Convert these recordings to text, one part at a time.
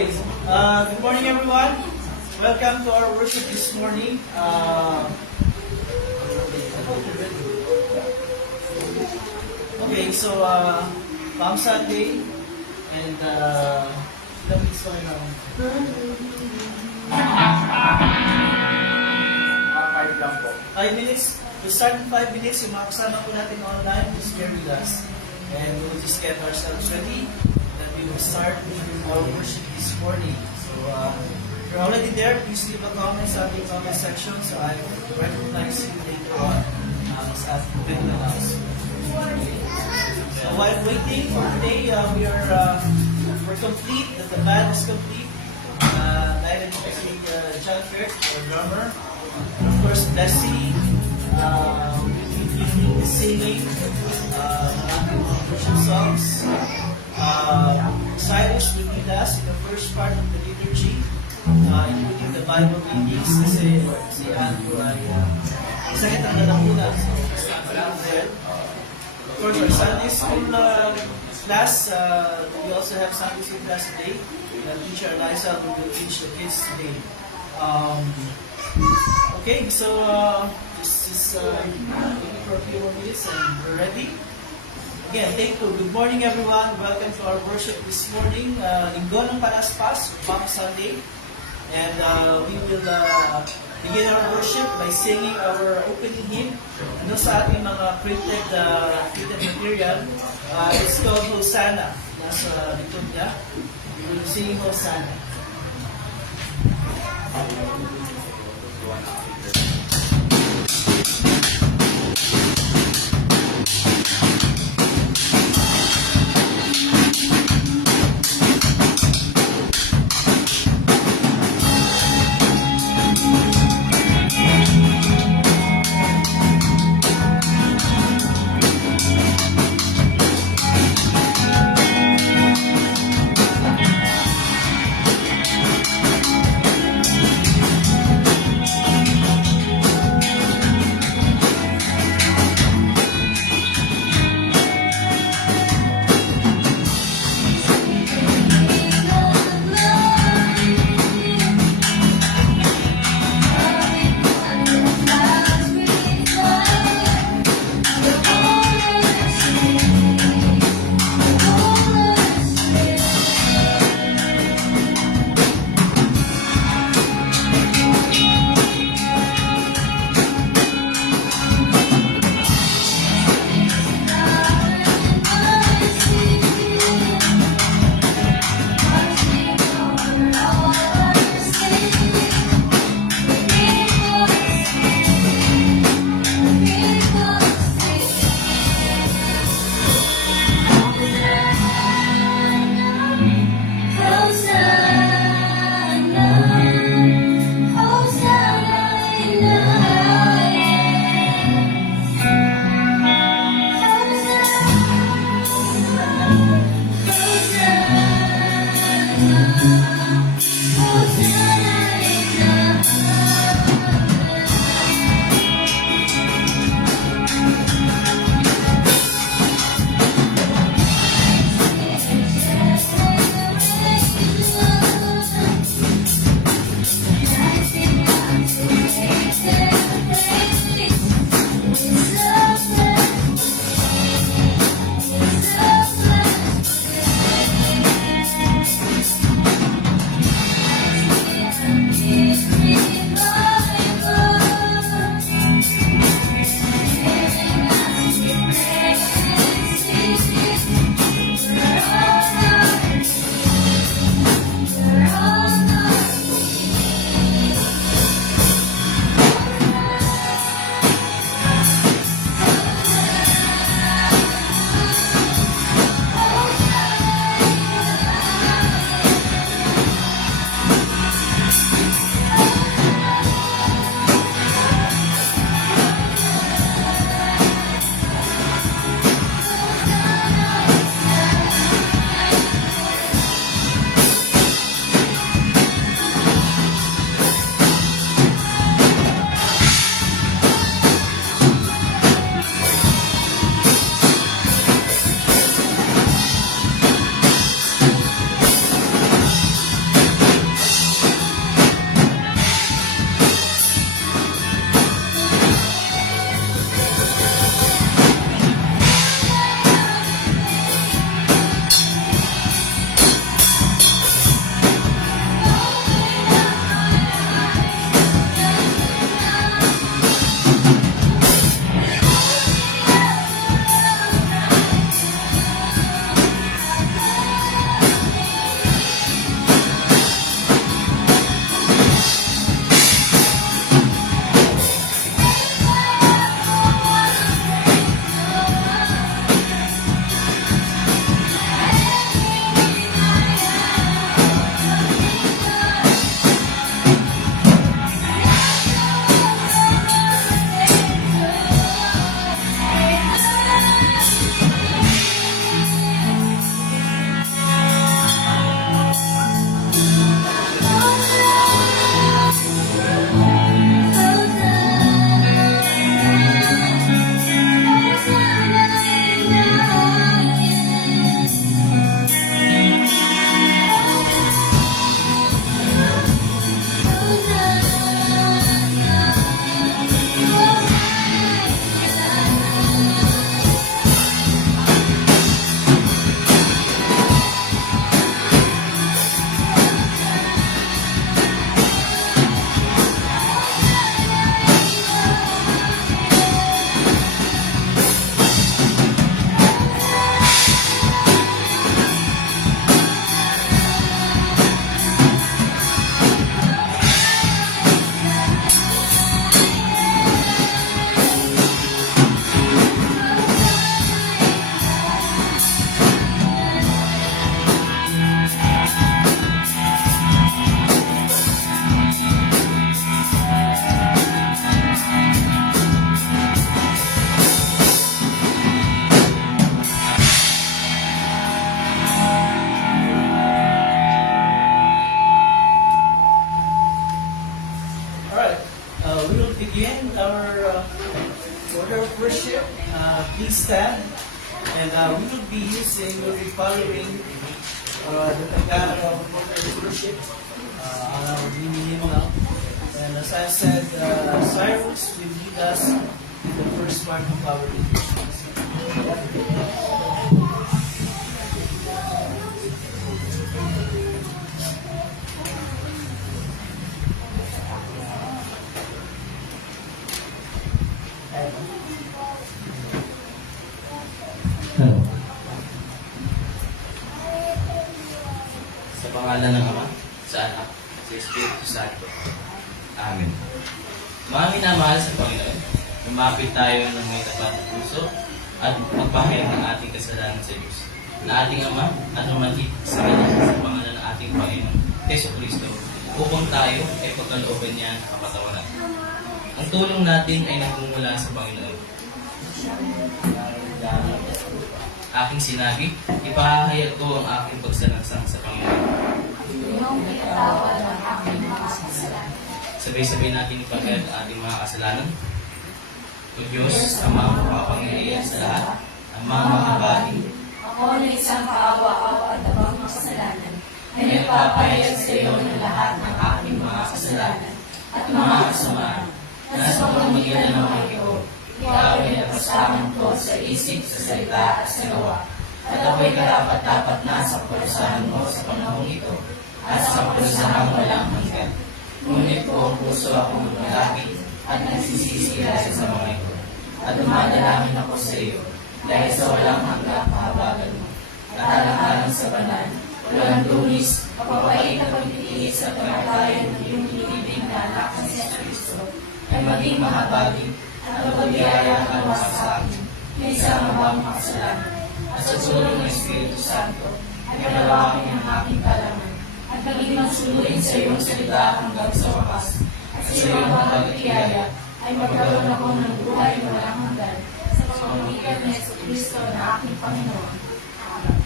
Okay, good morning everyone. Welcome to our worship this morning. Okay, so Palm Sunday and ilang minutes kami na? 5 minutes. We'll start in 5 minutes. Yung mga kasama po natin online, just bear with us. And we'll just get ourselves ready. Then we will start our worship this morning. So, if you're already there, please leave a comment sa ating comment section so I will recognize you later on sa ating video announcement. So, while waiting for today, we're complete. The band is complete. Dahil especially John Kirk, our drummer. And of course, Bessie, we'll be singing maraming mga worship songs. Cyrus will lead us in the first part of the liturgy, including the Bible readings kasi si Andrew ay sakit ang lalamunan. So, there. Of course, our Sunday school class, we also have Sunday school class today. Teacher Eliza will teach the kids today. Okay, so this is waiting for a few more minutes and we're ready. Again, thank you. Good morning everyone. Welcome to our worship this morning. Linggo ng Palaspas, Palm Sunday. And we will begin our worship by singing our opening hymn. Ano sa ating mga printed material, it's called Hosanna. Nasa likod niya. We will sing Hosanna. please stand. And we will be following the Tagalog of leadership on our meeting now. And as I said, Cyrus will lead us in the first part of our leadership. Sa pangalan ng Ama, sa Anak, sa Espiritu Santo. Amen. Mga minamahal sa Panginoon, lumapit tayo ng may tapat na puso at magpahayag ng ating kasalanan sa Diyos, na ating Ama at lumanhit sa Kanya sa pangalan ng ating Panginoon, Heso Kristo, upang tayo ay pagkalooban niya ng kapatawaran. Ang tulong natin ay nagmumula sa Panginoon. Aking sinabi, ipahahayag ko ang aking pagsalansang sa Panginoon. Sabay-sabay natin ipagayad ang ating mga kasalanan. O Diyos, Ama, makapangyarihan sa lahat, ang mga mahabati. Ako na isang kaawa-awa at abang makasalanan, na nagpapahayag sa iyo ng lahat ng aking mga kasalanan at mga kasamaan, na sa pamamagitan ng mga ito, ikaw ay napasaman ko sa isip, sa salita at sa gawa. At ako'y karapat-dapat na sa parusahan mo sa panahong ito, at sa parusahan walang hanggan. Ngunit buong puso akong lumalapit at nagsisisi dahil sa mga ito. At dumadalangin ako sa iyo, dahil sa walang hanggang kahabagan mo. At alang-alang sa banal, walang tulis, kapapait na pagtitiis at kamatayan ng iyong inibig na anak na si Kristo, ay maging mahabagi at magbiyaya ka sa akin, na isang mabang makasalanan. At sa tulong ng Espiritu Santo, ay kalawangin ang aking kalaman, at maging magsuluin sa iyong salita hanggang sa wakas. At sa iyong pagkakiyaya, ay magkaroon ako ng buhay na walang hanggan, sa pamamagitan ng Yesu Kristo na aking Panginoon. Amen.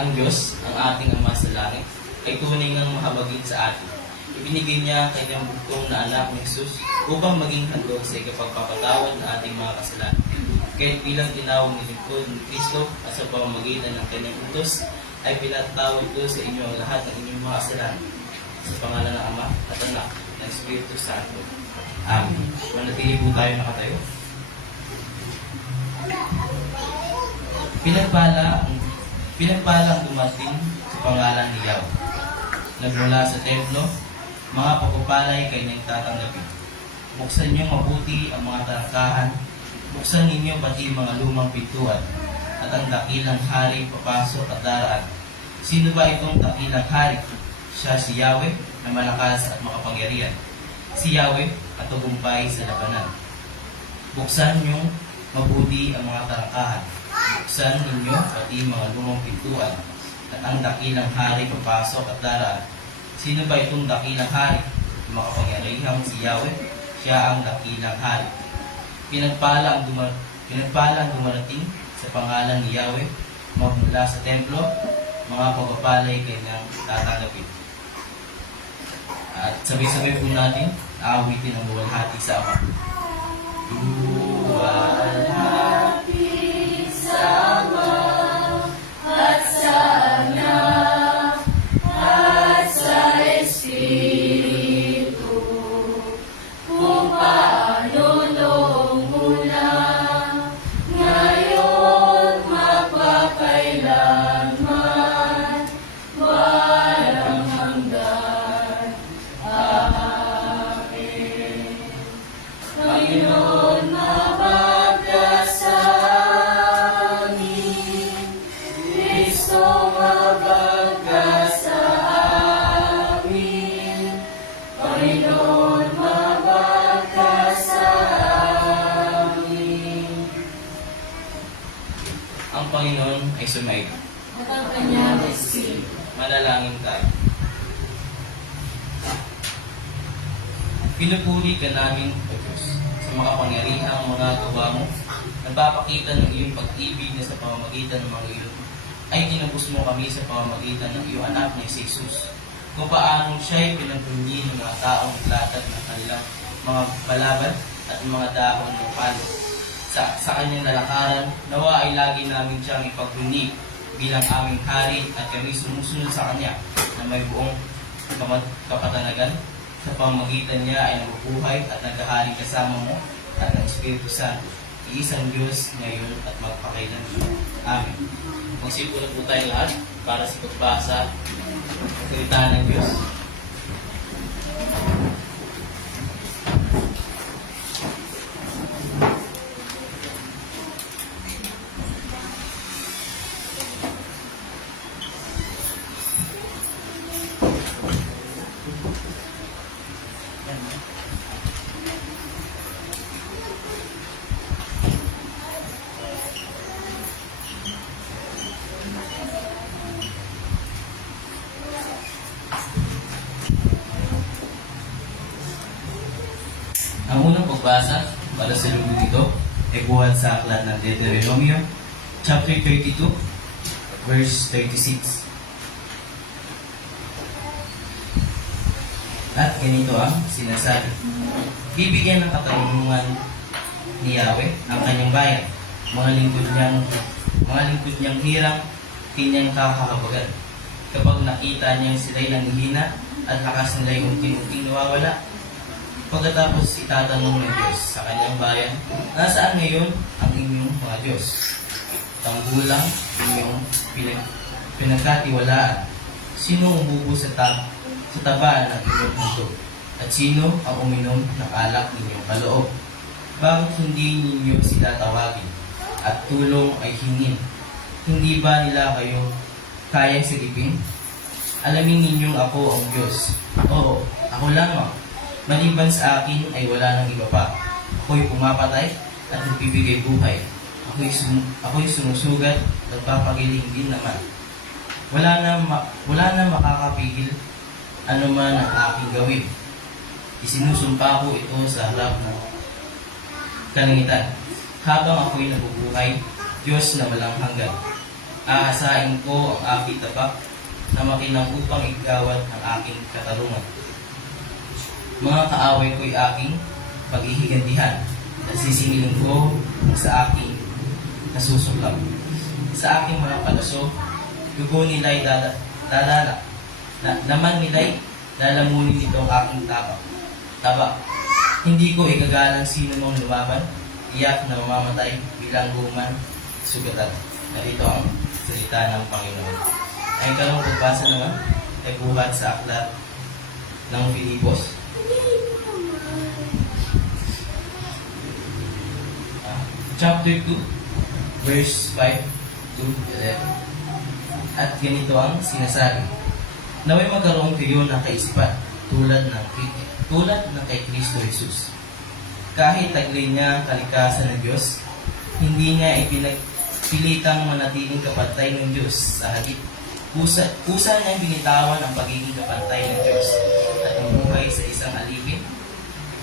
Ang Diyos, ang ating Ama sa langit, ay tunay ng mahabagin sa atin. Ibinigay niya ang kanyang bugtong na anak ni Jesus upang maging handog sa ikapagpapatawad ng ating mga kasalanan. Kahit bilang tinawag ni lingkod ni Kristo at sa pamamagitan ng kanyang utos, ay pinatawad ko sa inyo ang lahat ng inyong mga kasalanan. Sa pangalan ng Ama at Anak ng Espiritu Santo. Amen. Manatili po tayo nakatayo. Pinagpala ang dumating sa pangalan ni Yahweh. Nagmula sa templo, mga pagpapalay kayo nang tatanggapin. Buksan niyo mabuti ang mga tarangkahan, buksan ninyo pati mga lumang pintuan, at ang dakilang hari papasok at daraan. Sino ba itong dakilang hari? Siya si Yahweh na malakas at makapangyarihan. Si Yahweh at tagumpay sa labanan. Buksan niyo mabuti ang mga tarangkahan, buksan ninyo pati mga lumang pintuan, at ang dakilang hari papasok at daraan. Sino ba itong dakilang hari? Makapangyarihang si Yahweh, siya ang dakilang hari. Pinagpala ang dumarating sa pangalan ni Yahweh, magmula sa templo, mga pagpapalay kanyang tatanggapin. At sabay-sabay po natin, aawitin ang buwalhati sa Ama. Luwalhati sa Ama at sa Anak at sa Espiritu, kung paano noong una, ngayon magpakailanman, walang hanggan. Amen. Panginoon, mabag ka sa amin. Kristo, mabag ka sa amin. Panginoon, mabag ka sa amin. Ang Panginoon ay sumaib. At ang kanyang Espiritu. Manalangin tayo. Pinupuri ka namin, O Diyos, sa makapangyarihang mga gawa mo. Nagpapakita ng iyong pag-ibig na sa pamamagitan ng mga iyon ay tinubos mo kami sa pamamagitan ng iyong anak na si Jesus. Kung paanong siya'y pinagpunyi ng mga taong latag ng kanilang mga balaban at mga dahon ng palo. Sa kanyang lalakaran, nawa ay lagi namin siyang ipagbunig bilang aming hari at kami sumusunod sa kanya na may buong kapatanagan. Sa pamagitan niya ay nabubuhay at naghahari kasama mo at ng Espiritu Santo, iisang Diyos ngayon at magpakailan. Amen. Magsipo na po tayo lahat para sa pagbasa ng salita ng Diyos. Ang unang pagbasa para sa linggo dito ay buhat sa aklat ng Deuteronomio, chapter 32, verse 36. At ganito ang sinasabi: bibigyan ng katarungan ni Yahweh ang kanyang bayan, mga lingkod niyang hirang, tinyang kakahabagan. Kapag nakita niyang sila'y nanghihina at lakas nila'y unti-unting nawawala, pagkatapos itatanong ng Diyos sa kanyang bayan, nasaan ngayon ang inyong mga Diyos? Tanggulang inyong pinagkatiwalaan. Sino umubo sa taba ng inyong mundo? At sino ang uminom ng alak ninyong kaloob? Bakit hindi ninyo sila tawagin at tulong ay hingin? Hindi ba nila kayo kayang silipin? Alamin ninyong ako ang Diyos. Oo, ako lamang. Maliban sa akin ay wala nang iba pa. Ako'y pumapatay at nagbibigay buhay. Ako'y sumusugat at nagpapagiling din naman. Wala na makakapigil anuman ang aking gawin. Isinusumpa ko ito sa harap ng kalangitan. Habang ako'y nabubuhay, Diyos na walang hanggan, aasain ko ang aking tapak na makinang upang igawad ang aking katarungan. Mga kaaway ko'y aking paghihigandihan at sisingilin ko sa aking nasusuklap. Sa aking mga palaso, dugo nila'y dadala. Naman nila'y lalamunin nito ang aking taba. Hindi ko igagalang sino mong lumaban, iyak na mamamatay bilang guman, sugatan. At ito ang salita ng Panginoon. Ay kalong pagbasa naman ay buhat sa aklat ng Filipos, chapter 2, verse 5 to 11. At ganito ang sinasabi: naway magkaroon kayo ng kaisipan tulad ng kay Kristo Jesus. Kahit taglay niya ang kalikasan ng Diyos, hindi niya ipinagpilitang manatiling kapantay ng Diyos sa hagit. Kusa niya binitawan ang pagiging kapantay ng Diyos at namuhay sa isang alipin.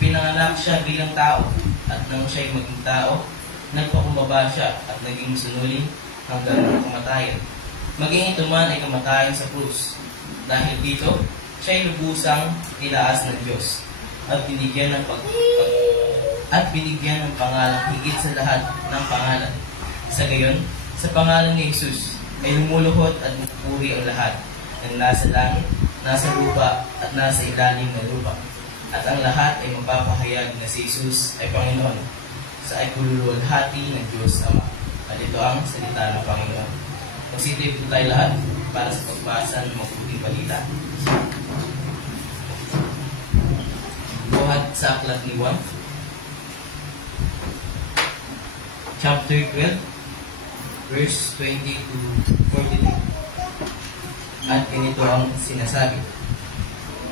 Pinanganak siya bilang tao, at nang siya'y maging tao, nagpakumbaba siya at naging masunulin hanggang kamatayan. Maging ito man ay kamatayan sa krus. Dahil dito, siya'y lubusang ilaas ng Diyos at binigyan ng pangalang higit sa lahat ng pangalan. Sa gayon, sa pangalan ni Jesus ay lumuluhod at pupuri ang lahat ng nasa langit, nasa lupa at nasa ilalim ng lupa. At ang lahat ay magpapahayag na si Jesus ay Panginoon sa ikululuwalhati ng Diyos Ama. At ito ang salita ng Panginoon. Magsitip po tayo lahat para sa pagbasa ng mabuting balita. Buhat sa aklat ni Juan, chapter 12, verse 20 to 42. At ganito ang sinasabi: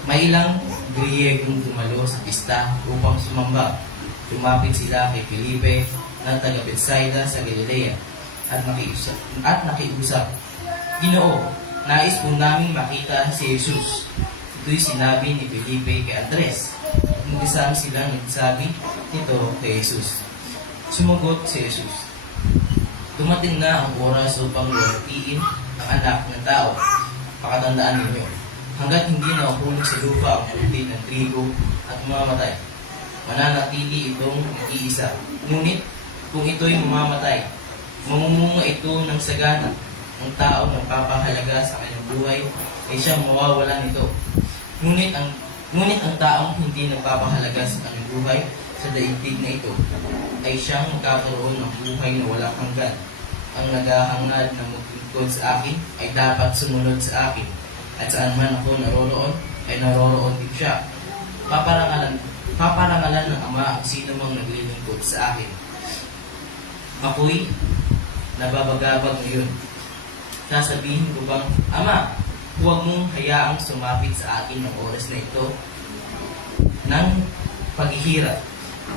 may ilang Griyegong dumalo sa pista upang sumamba. Lumapit sila kay Felipe na taga Bethsaida sa Galilea at nakiusap. Ginoo, nais po namin makita si Jesus. Ito'y sinabi ni Felipe kay Andres. Nagkasama silang nagsabi nito kay Jesus. Sumagot si Jesus: dumating na ang oras upang luwatiin ang anak ng tao. Pakatandaan ninyo, hanggat hindi nakukunik sa lupa ang puti ng trigo at mamatay, mananatili itong iisa. Ngunit kung ito'y mamamatay, mamumunga ito ng sagana. Ang tao na papahalaga sa kanyang buhay ay siyang mawawala nito. Ngunit ang taong hindi nagpapahalaga sa kanyang buhay sa daigdig na ito ay siyang magkakaroon ng buhay na walang hanggan. Ang naghahangad na maglingkod sa akin ay dapat sumunod sa akin, at saan man ako naroroon ay naroroon din siya. Paparangalan ng Ama ang sino mang naglilingkod sa akin. Ako'y nababagabag ngayon. Sasabihin ko bang, Ama, huwag mong hayaang sumapit sa akin ng oras na ito ng paghihirap?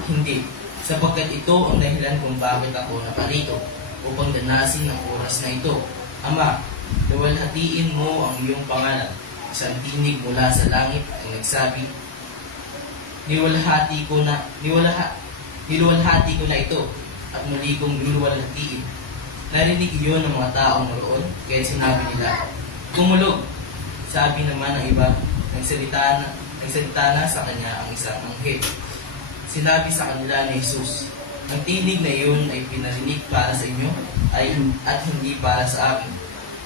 Hindi, sapagkat ito ang dahilan kung bakit ako naparito, upang danasin ang oras na ito. Ama, luwalhatiin mo ang iyong pangalan. Isang tinig mula sa langit ay nagsabi, niluwalhati ko na ito, at muli kong luluwalhatiin. Narinig iyon ng mga taong naroon, kaya sinabi nila, kumulog. Sabi naman ng iba, nagsalita na sa kanya ang isang anghel. Sinabi sa kanila ni Jesus, ang tinig na iyon ay pinarinig para sa inyo at hindi para sa akin.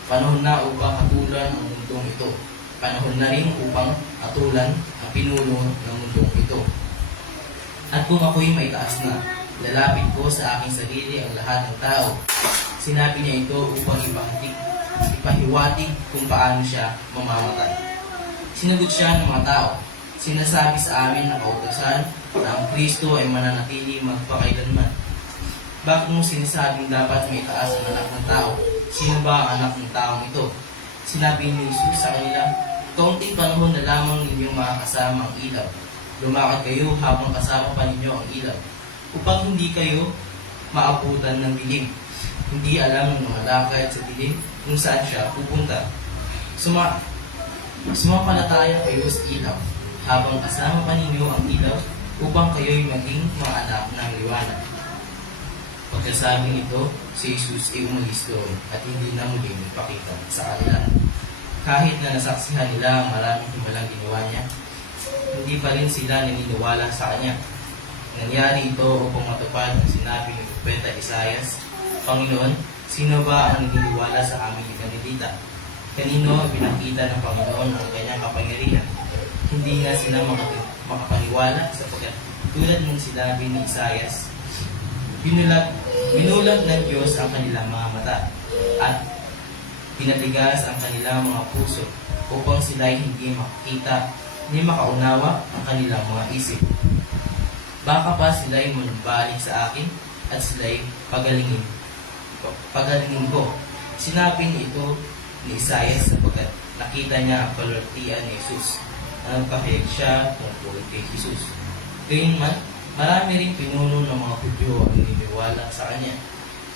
Panahon na upang hatulan ang mundong ito. Panahon na rin upang hatulan ang pinuno ng mundong ito. At kung ako'y may taas na, lalapit ko sa aking sarili ang lahat ng tao. Sinabi niya ito upang ipahiwatig kung paano siya mamamatay. Sinagot siya ng mga tao, sinasabi sa amin ng kautosan na ang Kristo ay mananatili magpakailanman. Bakit mo sinasabing dapat may taas ang anak ng tao? Sino ba ang anak ng taong ito? Sinabi ni Jesus sa kanila, kaunting panahon na lamang ninyong makakasama ang ilaw. Lumakad kayo habang kasama pa ninyo ang ilaw, upang hindi kayo maabutan ng dilim. Hindi alam ng mga lakad sa dilim kung saan siya pupunta. Sumampalataya kayo sa ilaw, habang kasama pa ninyo ang ilaw, upang kayo'y maging mga anak ng liwanag. Pagkasabing ito, si Jesus ay umalis doon at hindi na muling nagpakita sa kanila. Kahit na nasaksihan nila ang maraming himalang ginawa niya, hindi pa rin sila naniniwala sa kanya. Nangyari ito upang matupad ang sinabi ni Propeta Isaias, Panginoon, sino ba ang naniniwala sa aming ikanilita? Kanino pinakita ng Panginoon ang kanyang kapangyarihan? Hindi nga sila makapaniwala sapagkat tulad ng sinabi ni Isaias, binulag ng Diyos ang kanilang mga mata at pinatigas ang kanilang mga puso upang sila'y hindi makakita ni makaunawa ang kanilang mga isip. Baka pa sila'y manumbalik sa akin at sila'y pagalingin ko. Sinabi ni ito ni Isaias sapagkat nakita niya ang kalulatian ni Jesus na nagpahayag siya tungkol kay Jesus. Gayunman, marami rin pinuno ng mga Hudyo ang naniniwala sa kanya.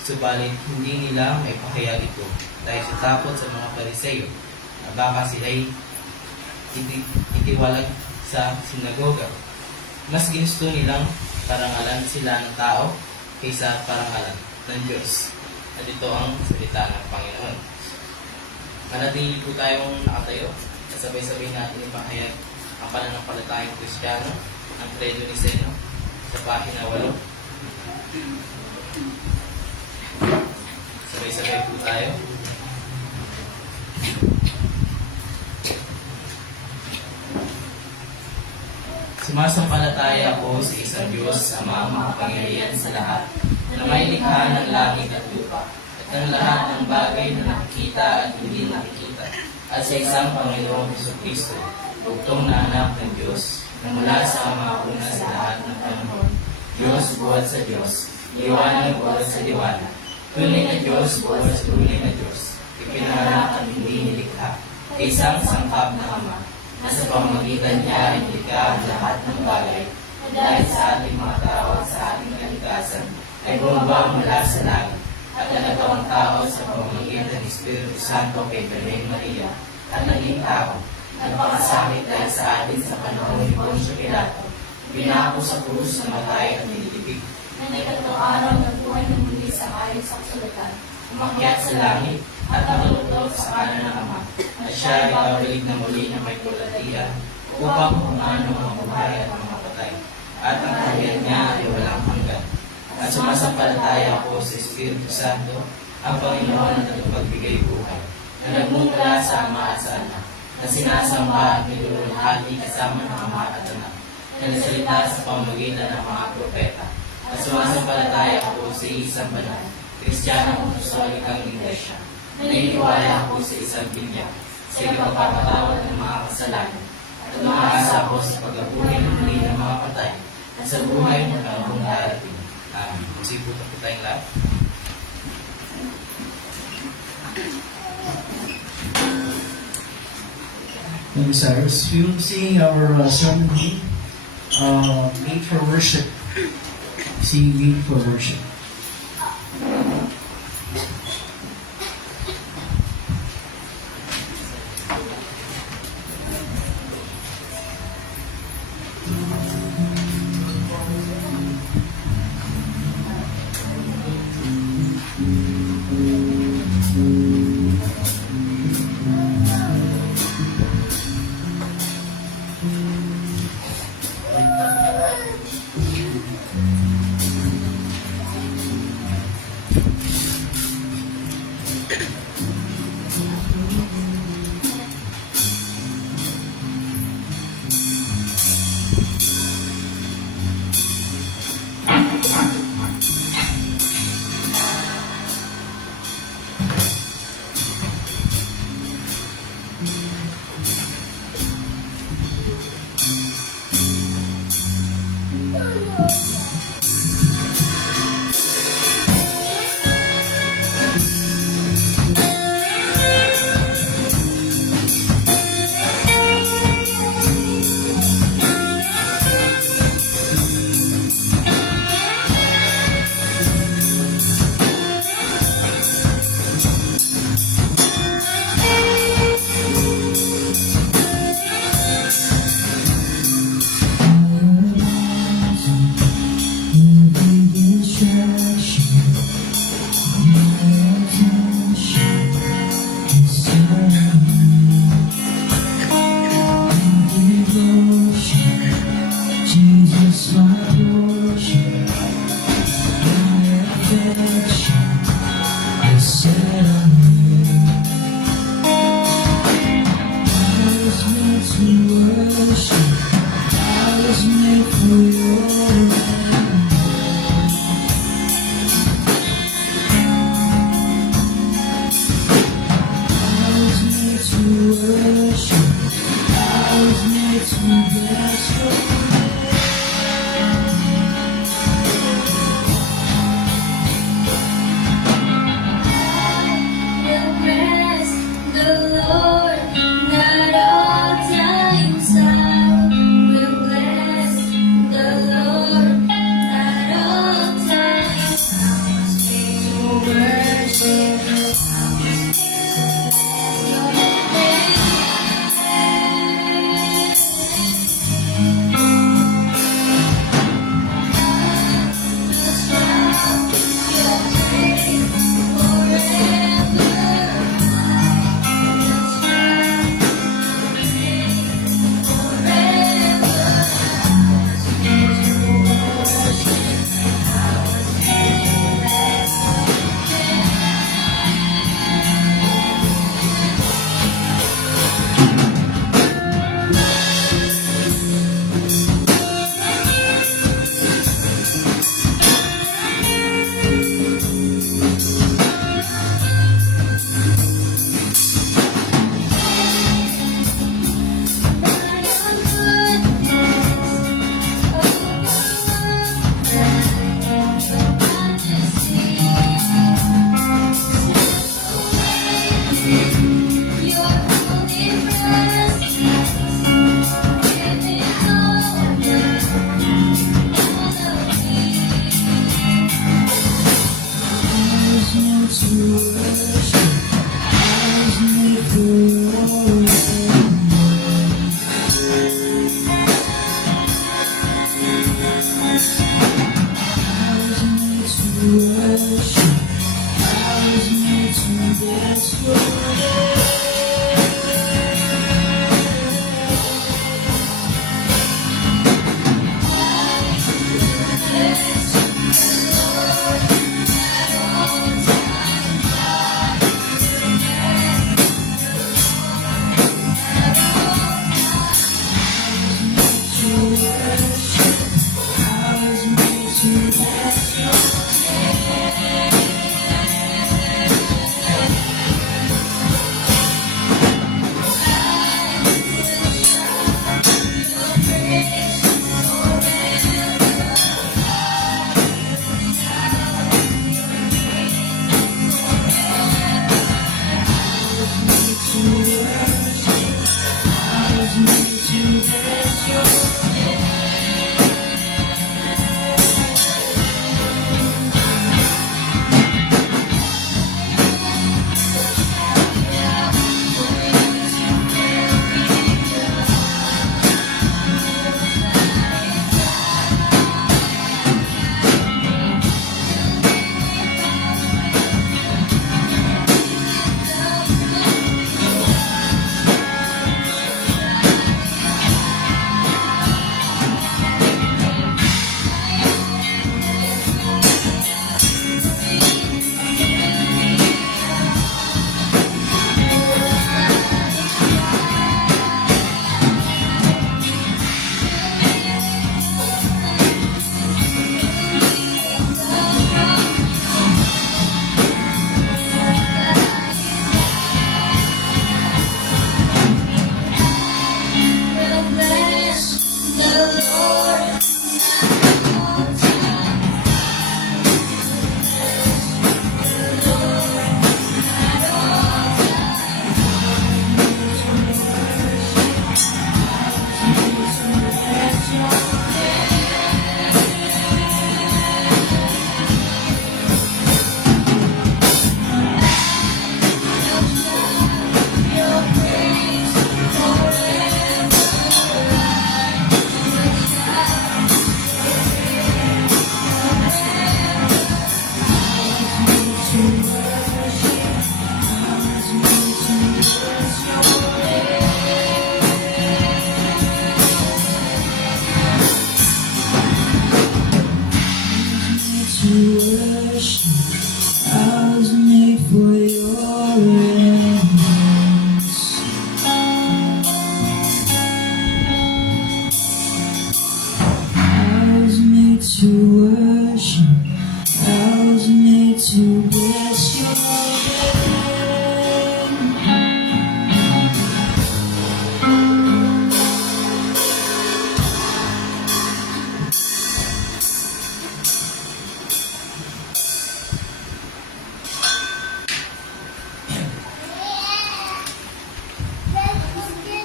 Subalit hindi nila may pahayag ito dahil sa takot sa mga Pariseo na baka sila'y itiwalag sa sinagoga. Mas ginusto nilang parangalan sila ng tao kaysa parangalan ng Diyos. At ito ang salita ng Panginoon. Manatili po tayong nakatayo at sabay-sabay natin ipahayag ang pananampalatayang Kristiyano, ang Credo Niceno, sa pahina 8. Sabay-sabay po tayo. Sumasampalataya ako sa isang Diyos, Ama, makapangyarihan sa lahat, na may likha ng langit at lupa, at ang lahat ng bagay na nakikita at hindi nakikita, at sa isang Panginoong Jesucristo, bugtong na anak ng Diyos, na mula sa Ama una sa lahat ng panahon, Diyos buhat sa Diyos, liwanag buhat sa liwanag, tunay na Diyos buhat sa tunay na Diyos, ipinanganak at hindi nilikha, isang sangkap na Ama, na sa pamamagitan niya ay nilikha ang lahat ng bagay, na dahil sa ating mga tao at sa ating kalikasan, ay bumaba mula sa langit, at nagawang tao sa pamamagitan ng Espiritu Santo kay Birhen Maria, at naging tao, nagpakasakit dahil sa atin sa panahon ni Poncio Pilato, pinako sa krus na matay at nililibig, na ikatlong araw na buhay ng muli sa ayon sa kasulatan, umakyat sa langit, at nakatulog sa kanan ng Ama, at siya ay babalik na muli na may kulatian, upang pumahan ng mga buhay at mga patay, at ang kaharian niya ay walang hanggan. At sumasampalataya ako sa Espiritu Santo, ang Panginoon at tagapagbigay buhay, na nagmumula sa Ama at sa Anak, na sinasamba at niluluhati kasama ng Ama at Anak, na nasalita sa pamamagitan ng mga propeta. At sumasampalataya ako sa isang banal, Kristiyanong Apostolikang Iglesia. Naniniwala ako sa isang binyag, sa ipagpapatawad ng mga kasalanan, at umaasa ako sa pagkabuhay ng muli ng mga patay, at sa buhay ng panahong darating. Amen. Siputan po tayong lahat. Thank you, Cyrus. We will sing our sermon hymn, Made for Worship. Sing Made for Worship.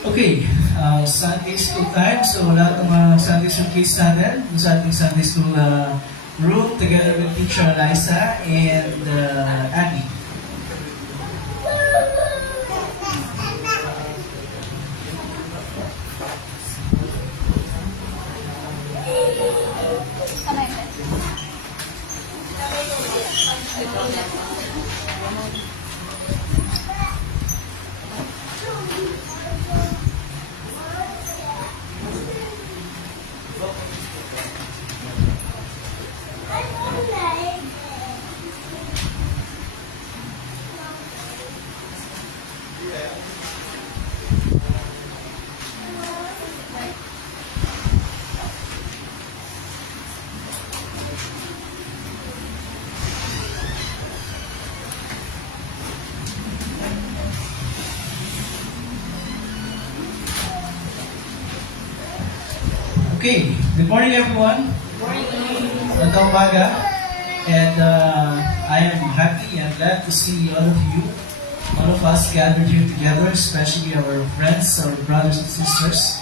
Okay, Sunday school time. So lahat ng mga Sunday school kids natin, sa ating Sunday school room together with Teacher Eliza and Abby. Okay, good morning everyone. Magandang umaga. And I am happy and glad to see all of you, all of us gathered here together, especially our friends, our brothers and sisters.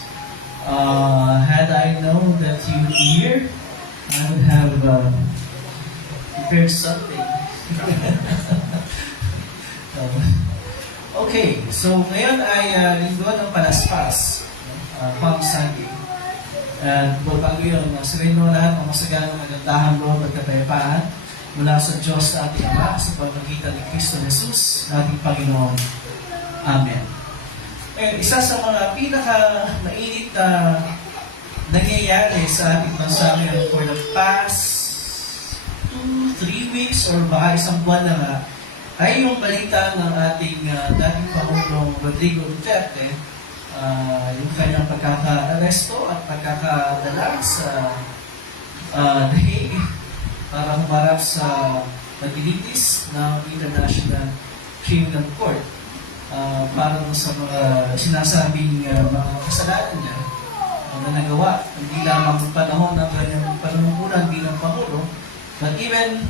Had I known that you would be here, I would have prepared something. Okay, so ngayon ay linggo ng Palaspas, Palm Sunday. At bago yun, sabihin mo lahat ng masaganang nagandahan loob at kapayapaan mula sa Diyos na ating Ama sa pamamagitan ni Kristo Jesus, ating Panginoon. Amen. Isa sa mga pinaka-mainit na nangyayari sa ating bansa ngayon for the past 2-3 weeks or baka isang buwan na nga ay yung balita ng ating dating Pangulong Rodrigo Duterte, yung kanyang pagkaka-aresto at pagkakadala sa The Hague para humarap sa pagdilitis ng International Criminal Court para sa mga sinasabing mga kasalanan niya na nagawa hindi lamang panahon ng kanyang panunungkulan bilang Pangulo, but even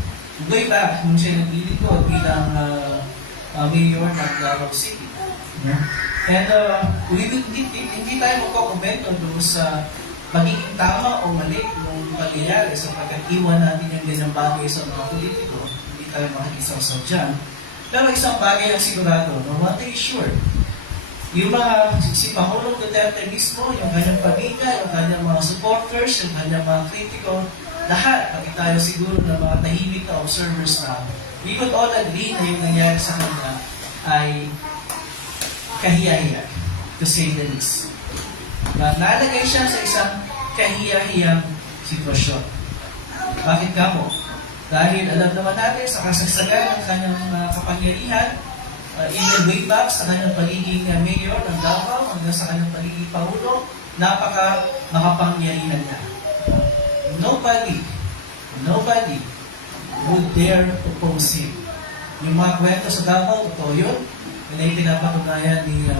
way back nung siya naglilingkod bilang mayor ng Davao City. And hindi tayo magkakomento doon sa pagiging tama o mali nung pangyayari sapagkat iwan natin yung ganyang bagay sa mga politiko. Hindi tayo makikisaw dyan. Pero isang bagay ang sigurado, no? One thing is sure, yung si Pangulong Duterte mismo, yung kanyang pamilya, yung kanyang mga supporters, yung kanyang mga kritiko, lahat, pati tayo siguro na mga tahimik na observers na we would all agree na yung nangyari sa kanya ay kahiya-hiya, to say the least. Nalagay siya sa isang kahiya-hiyang sitwasyon. Bakit ka mo? Dahil alam naman natin sa kasagsagan ng kanyang kapangyarihan, even way back sa kanyang pagiging mayor ng Davao hanggang sa kanyang pagiging Pangulo, makapangyarihan niya. Nobody would dare oppose him. Yung mga kwento sa Davao, totoo yun. Yun ay pinapatunayan ni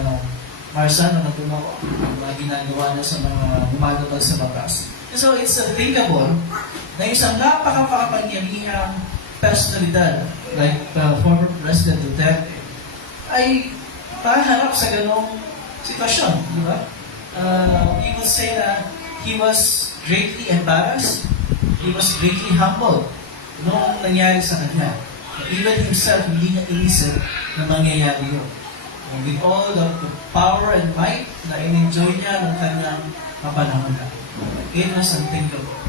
Marsan na natunaw ko, yung mga ginagawa na sa mga gumagabal sa batas. So it's unthinkable na isang napakapangyarihang personalidad like former President Duterte ay paharap sa ganong sitwasyon, di ba? We would say na he was greatly embarrassed, he was greatly humbled nung nangyari sa kanya. Even himself, hindi niya inisip na mangyayari yun. And with all the power and might na in-enjoy niya ng kanyang kapanahonan. It was unthinkable.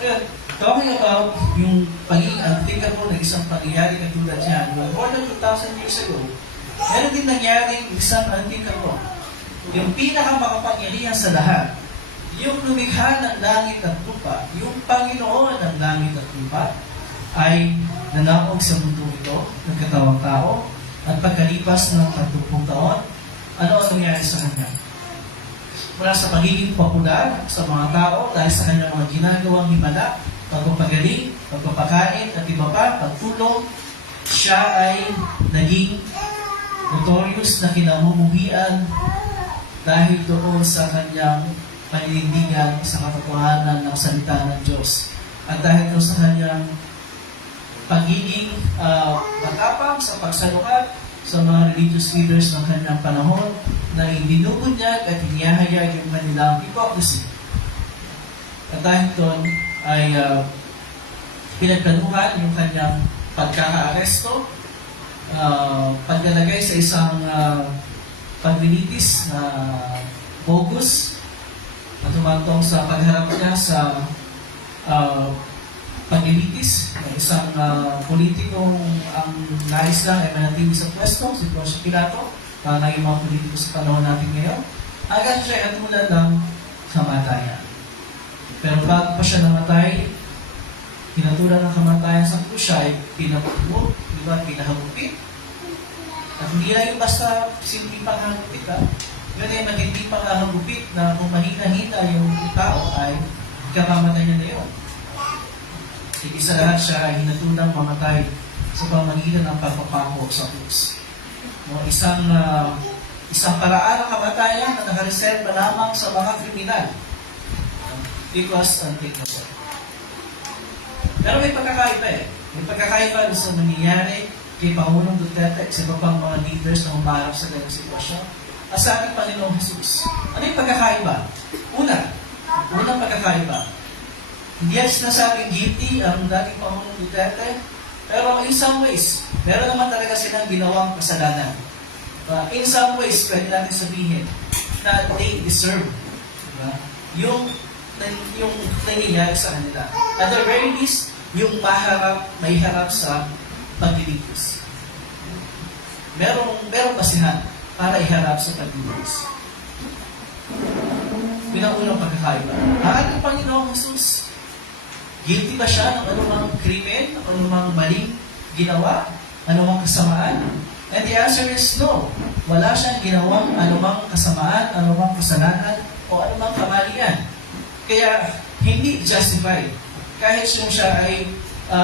Kaya, talking about yung pagiging unthinkable na isang pangyayari katulad yan, more than 2,000 years ago, meron din nangyaring isang unthinkable. Yung pinakamakapangyarihan sa lahat, yung lumikha ng langit at lupa, yung Panginoon ng langit at lupa, ay nanakog sa mundo ito, nagkatawang tao, at pagkalipas ng 30 taon, ano ang nangyari sa kanya? Mula sa pagiging popular sa mga tao dahil sa kanyang mga ginagawang himala, pagpapagaling, pagpapakain, at iba pa, pagtulong, siya ay naging notorious na kinamumuhian dahil doon sa kanyang paninindigan sa katotohanan ng salita ng Diyos. At dahil doon sa kanyang pagiging matapang sa pagsalukat sa mga religious leaders ng kanyang panahon na ibinubunyag at inihahayag yung kanilang hypocrisy. At dahil doon ay pinagplanuhan yung kanyang pagkaka-aresto, paglalagay sa isang paglilitis na bogus at tumantong sa pagharap niya sa paglilitis ng isang politikong ang nais lang ay manatili sa pwesto, si Poncio Pilato, na yung mga politiko sa panahon natin ngayon, agad siya ay atulad ng kamatayan. Pero bago pa siya namatay, pinatulan ng kamatayan sa krus siya ay pinapulo, di ba, pinahagupit. At hindi lang yung basta simple panghagupit, ha? Yun ay matindi panghagupit na kung mahina-hina yung tao ay kamamatay niya na yun. Hindi sa lahat siya ay hinatulang mamatay sa pamagitan ng pagpapako sa krus. No, isang paraan ng kamatayan na nakareserba lamang sa mga kriminal. Because unthinkable. Pero may pagkakaiba eh. May pagkakaiba sa nangyayari kay Pangulong Duterte at sa iba pang mga leaders na humarap sa ganung sitwasyon at sa ating Panginoong Jesus. Ano yung pagkakaiba? Unang pagkakaiba. Hindi yan sinasabing guilty ang dating Pangulong Duterte, pero in some ways, meron naman talaga silang ginawang kasalanan. In some ways, pwede natin sabihin na they deserve yung nangyayari sa kanila. At the very least, yung may harap sa paglilitis. Merong basihan para iharap sa paglilitis. Pinangunang pagkakaiba. Ang ating Panginoong Jesus, guilty ba siya ng anumang krimen, ng anumang maling ginawa, anumang kasamaan? And the answer is no. Wala siyang ginawang anumang kasamaan, anumang kasalanan, o anumang kamalian. Kaya, hindi justified. Kahit siya ay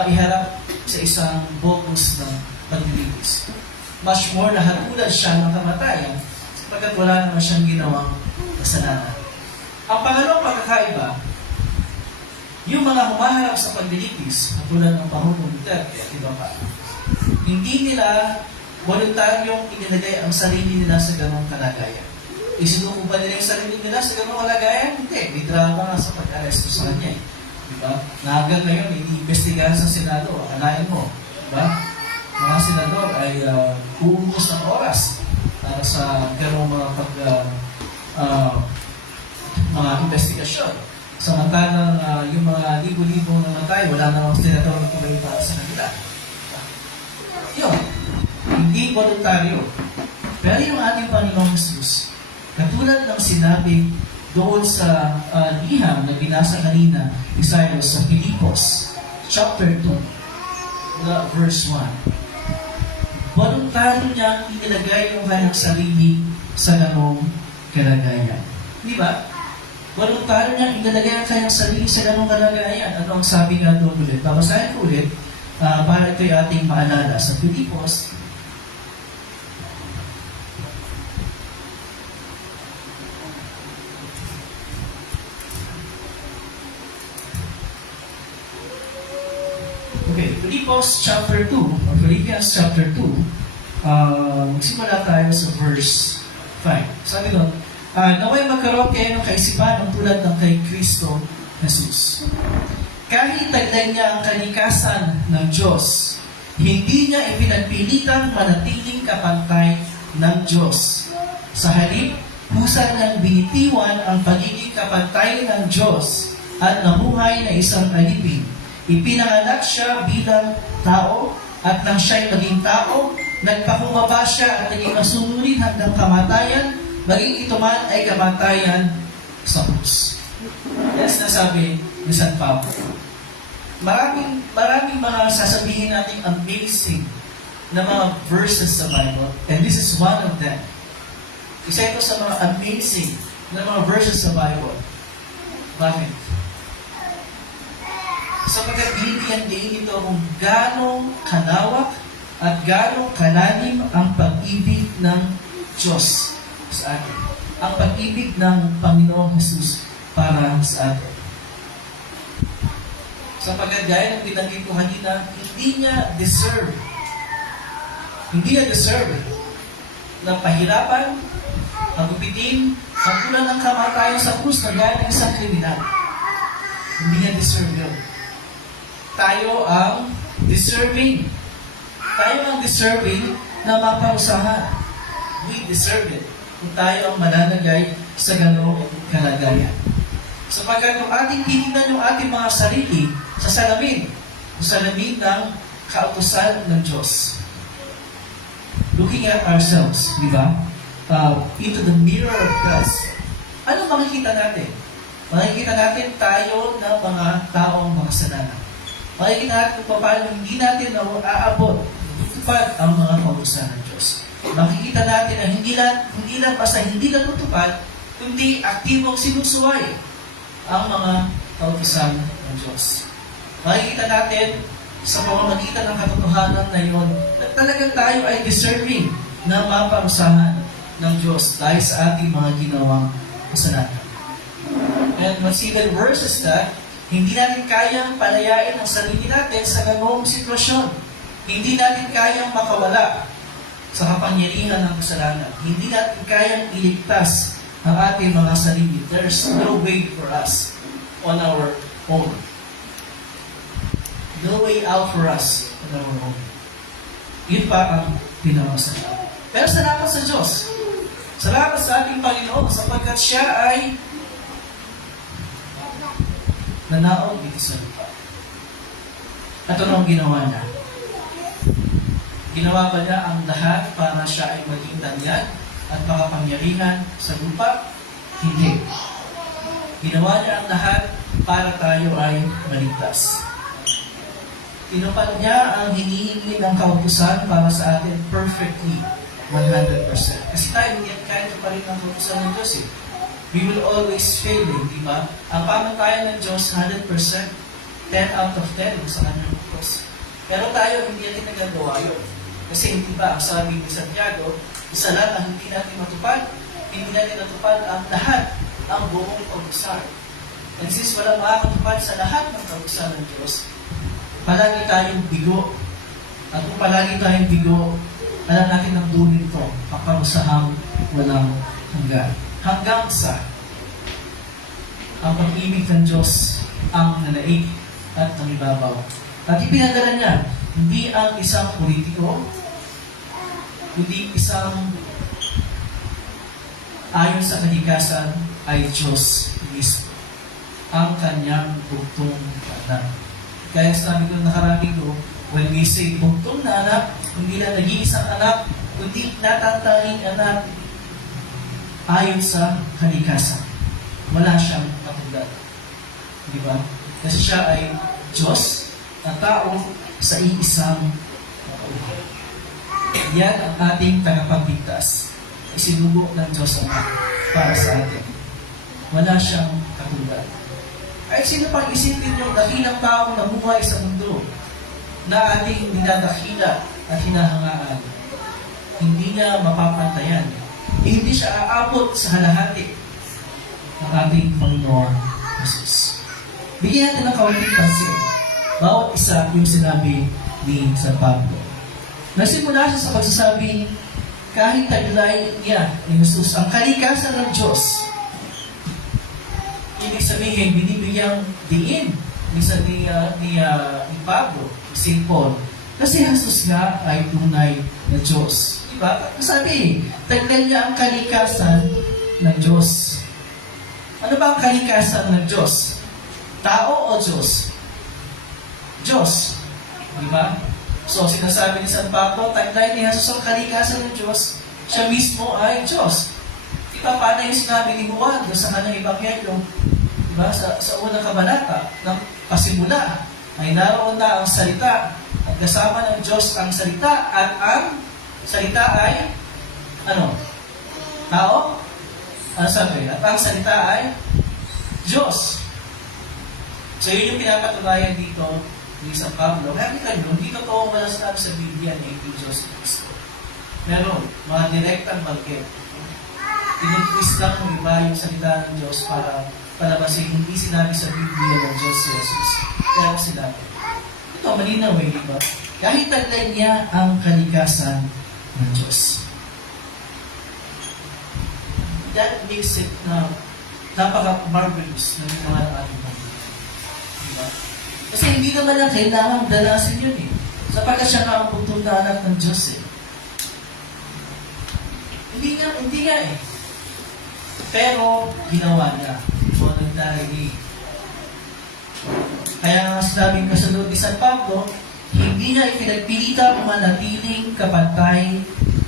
iharap sa isang bogus ng paglilitis. Much more na hatulan siya ng kamatayan sapagkat wala naman siyang ginawang kasalanan. Ang pangalawang pagkakaiba, yung mga humaharap sa paglilitis, katulad ng Pangulong Duterte at iba pa, hindi nila voluntaryong inilagay ang sarili nila sa ganong kalagayan. Isinuko ba nila yung sarili nila sa ganong kalagayan? Hindi. May drama nga sa pag-aresto sa kanya. Diba? Na hanggang ngayon, iniimbestigahan sa Senado. Akalain mo. Diba? Mga senador ay uubos ng oras para sa ganong mga investigasyon. Samantalang yung mga libo-libong namatay, wala namang senador na tumayo para sa kanila. Yun. Hindi voluntaryo. Pero yung ating Panginoong Jesus, katulad ng sinabi doon sa liham na binasa kanina ni Cyrus sa Filipos, chapter 2, verse 1. Voluntaryo niyang inilagay yung kanyang sarili sa ganong kalagayan. Di ba? Voluntaryo niyang inilagay ang kanyang sarili sa ganong kalagayan. Ano ang sabi nga doon ulit? Babasahin ko ulit para ito'y ating maalala sa Filipos. Okay, Filipos chapter 2, or Philippians chapter 2, magsimula tayo sa verse 5. Sabi doon, naway magkaroon kayo ng kaisipan ng tulad ng kay Kristo Jesus. Kahit taglay niya ang kalikasan ng Diyos, hindi niya ipinagpilitang manatiling kapantay ng Diyos. Sa halip, husan niyang binitiwan ang pagiging kapantay ng Diyos at nabuhay na isang alipin. Ipinanganak siya bilang tao at nang siya'y maging tao, nagpakumbaba siya at naging masunurin hanggang kamatayan, maging ito man ay kamatayan sa krus. Yan sinasabi ni San Pablo. Maraming mga sasabihin nating amazing na mga verses sa Bible, and this is one of them. Isa ito sa mga amazing na mga verses sa Bible. Bakit? Sapagkat binibigyan ito kung ganong kalawak at ganong kalalim ang pag-ibig ng Diyos sa atin. Ang pag-ibig ng Panginoong Jesus para sa atin. Sapagkat gaya ng binanggit ko kanina, hindi niya deserve Hindi na deserve ng pahirapan, pagupitin, pagkulan ng kamatayan sa krus na gaya ng isang kriminal. Hindi niya deserve yun. Tayo ang deserving. Tayo ang deserving na maparusahan. We deserve it. Kung tayo ang mananagay sa ganong kalagayan. Sapagkat kung ating tinignan yung ating mga sarili sa salamin ng kautusan ng Diyos. Looking at ourselves, di ba? Into the mirror of God. Ano makikita natin? Makikita natin tayo na mga taong makasalanan. Makikita natin kung paano hindi natin aabot tutupad ang mga kautusan ng Diyos. Makikita natin na hindi lang basta hindi natutupad, kundi aktibong sinusuway ang mga kautusan ng Diyos. Makikita natin sa pamamagitan ng katotohanan na yun na talagang tayo ay deserving na maparusahan ng Diyos dahil sa ating mga ginawang kasalanan. And what's even worse is that hindi natin kayang palayain ang sarili natin sa ganong sitwasyon. Hindi natin kayang makawala sa kapangyarihan ng kasalanan. Hindi natin kayang iligtas ang ating mga sarili. There's no way for us on our own. No way out for us on our own. Yun pa ang pinamasalan. Pero salamat sa Diyos. Salamat sa ating Panginoon sapagkat siya ay nanaog dito sa lupa. At ano ang ginawa niya? Ginawa ba niya ang lahat para siya ay maging tanyag at makapangyarihan sa lupa? Hindi. Ginawa niya ang lahat para tayo ay maligtas. Tinupad niya ang hinihingi ng kautusan para sa atin perfectly, 100%. Kasi tayo hindi kaya pa rin ang kautusan ng Diyos eh. We will always fail eh, di ba? Ang pamantayan ng Diyos, 100%, 10 out of 10 sa kanyang utos. Pero tayo hindi natin nagagawa yun. Kasi hindi ba, ang sabi ni Santiago, isa lang ang hindi natin matupad, hindi natin natupad ang lahat, ang buong kautusan. And since walang makakatupad sa lahat ng kautusan ng Diyos, palagi tayong bigo. At kung palagi tayong bigo, alam natin ang dulo nito, paparusahang walang hanggan. Hanggang sa ang pag-ibig ng Diyos ang nanaig at nangibabaw. At ipinadala niya, hindi ang isang politiko, kundi isang ayon sa kalikasan ay Diyos mismo. Ang kanyang bugtong anak. Kaya sabi ko nakarami ko, when we say bugtong na anak, hindi lang nag-iisang anak, kundi natatanging anak ayon sa kalikasan. Wala siyang katulad. Di ba? Kasi siya ay Diyos na tao sa iisang tao. Yan ang ating tagapagligtas. Isinubo ng Diyos ang para sa atin. Wala siyang katulad. Ay sino pang isipin yung dakilang taong nabuhay sa mundo na ating dinadakila at hinahangaan? Hindi niya mapapantayan. Hindi siya aabot sa halahati ng ating Panginoon Jesus. Bigyan natin ng kaunting pansin. Bawat isa yung sinabi ni San Pablo. Nagsimula siya sa pagsasabi, kahit taglay niya ni Jesus ang kalikasan ng Diyos. Ibig sabihin, binibigyang diin ni Pablo, si Paul, kasi Jesus nga ay tunay na Diyos. Diba? Sabi, taglay niya ang kalikasan ng Diyos. Ano ba ang kalikasan ng Diyos? Tao o Diyos? Diyos. Diba? So, sinasabi ni San Pablo, taglay ni Jesus ang kalikasan ng Diyos, siya mismo ay Diyos. Diba, paano yung sinabi ni Juan sa kanyang Ebanghelyo? Diba, sa unang kabanata, ng pasimula, ay naroon na ang salita, at kasama ng Diyos ang salita, at ang salita ay, ano? Tao? Ano sabi? At ang salita ay Diyos. So, yun yung pinapatunayan dito ni San Pablo. Kaya kita nyo, hindi totoo wala sinabi sa Biblia na ito Diyos Kristo. Meron, mga direktang bagay. Tinitwist lang ng iba yung salita ng Diyos para palabasin hindi sinabi sa Biblia ng Diyos si Jesus. Kaya sinabi. Ito, malinaw eh, di ba? Kahit taglay niya ang kalikasan ng Diyos. That makes it na napaka-marvelous na ginawa ng ating Panginoon. Diba? Kasi hindi naman niya kailangan dalasin yun eh. Sapagkat siya nga ang bugtong na anak ng Diyos eh. Hindi nga eh. Pero, ginawa niya. Voluntarily. Kaya nga sinabing kasunod ni San Pablo, hindi niya ipinagpilita manatiling kapantay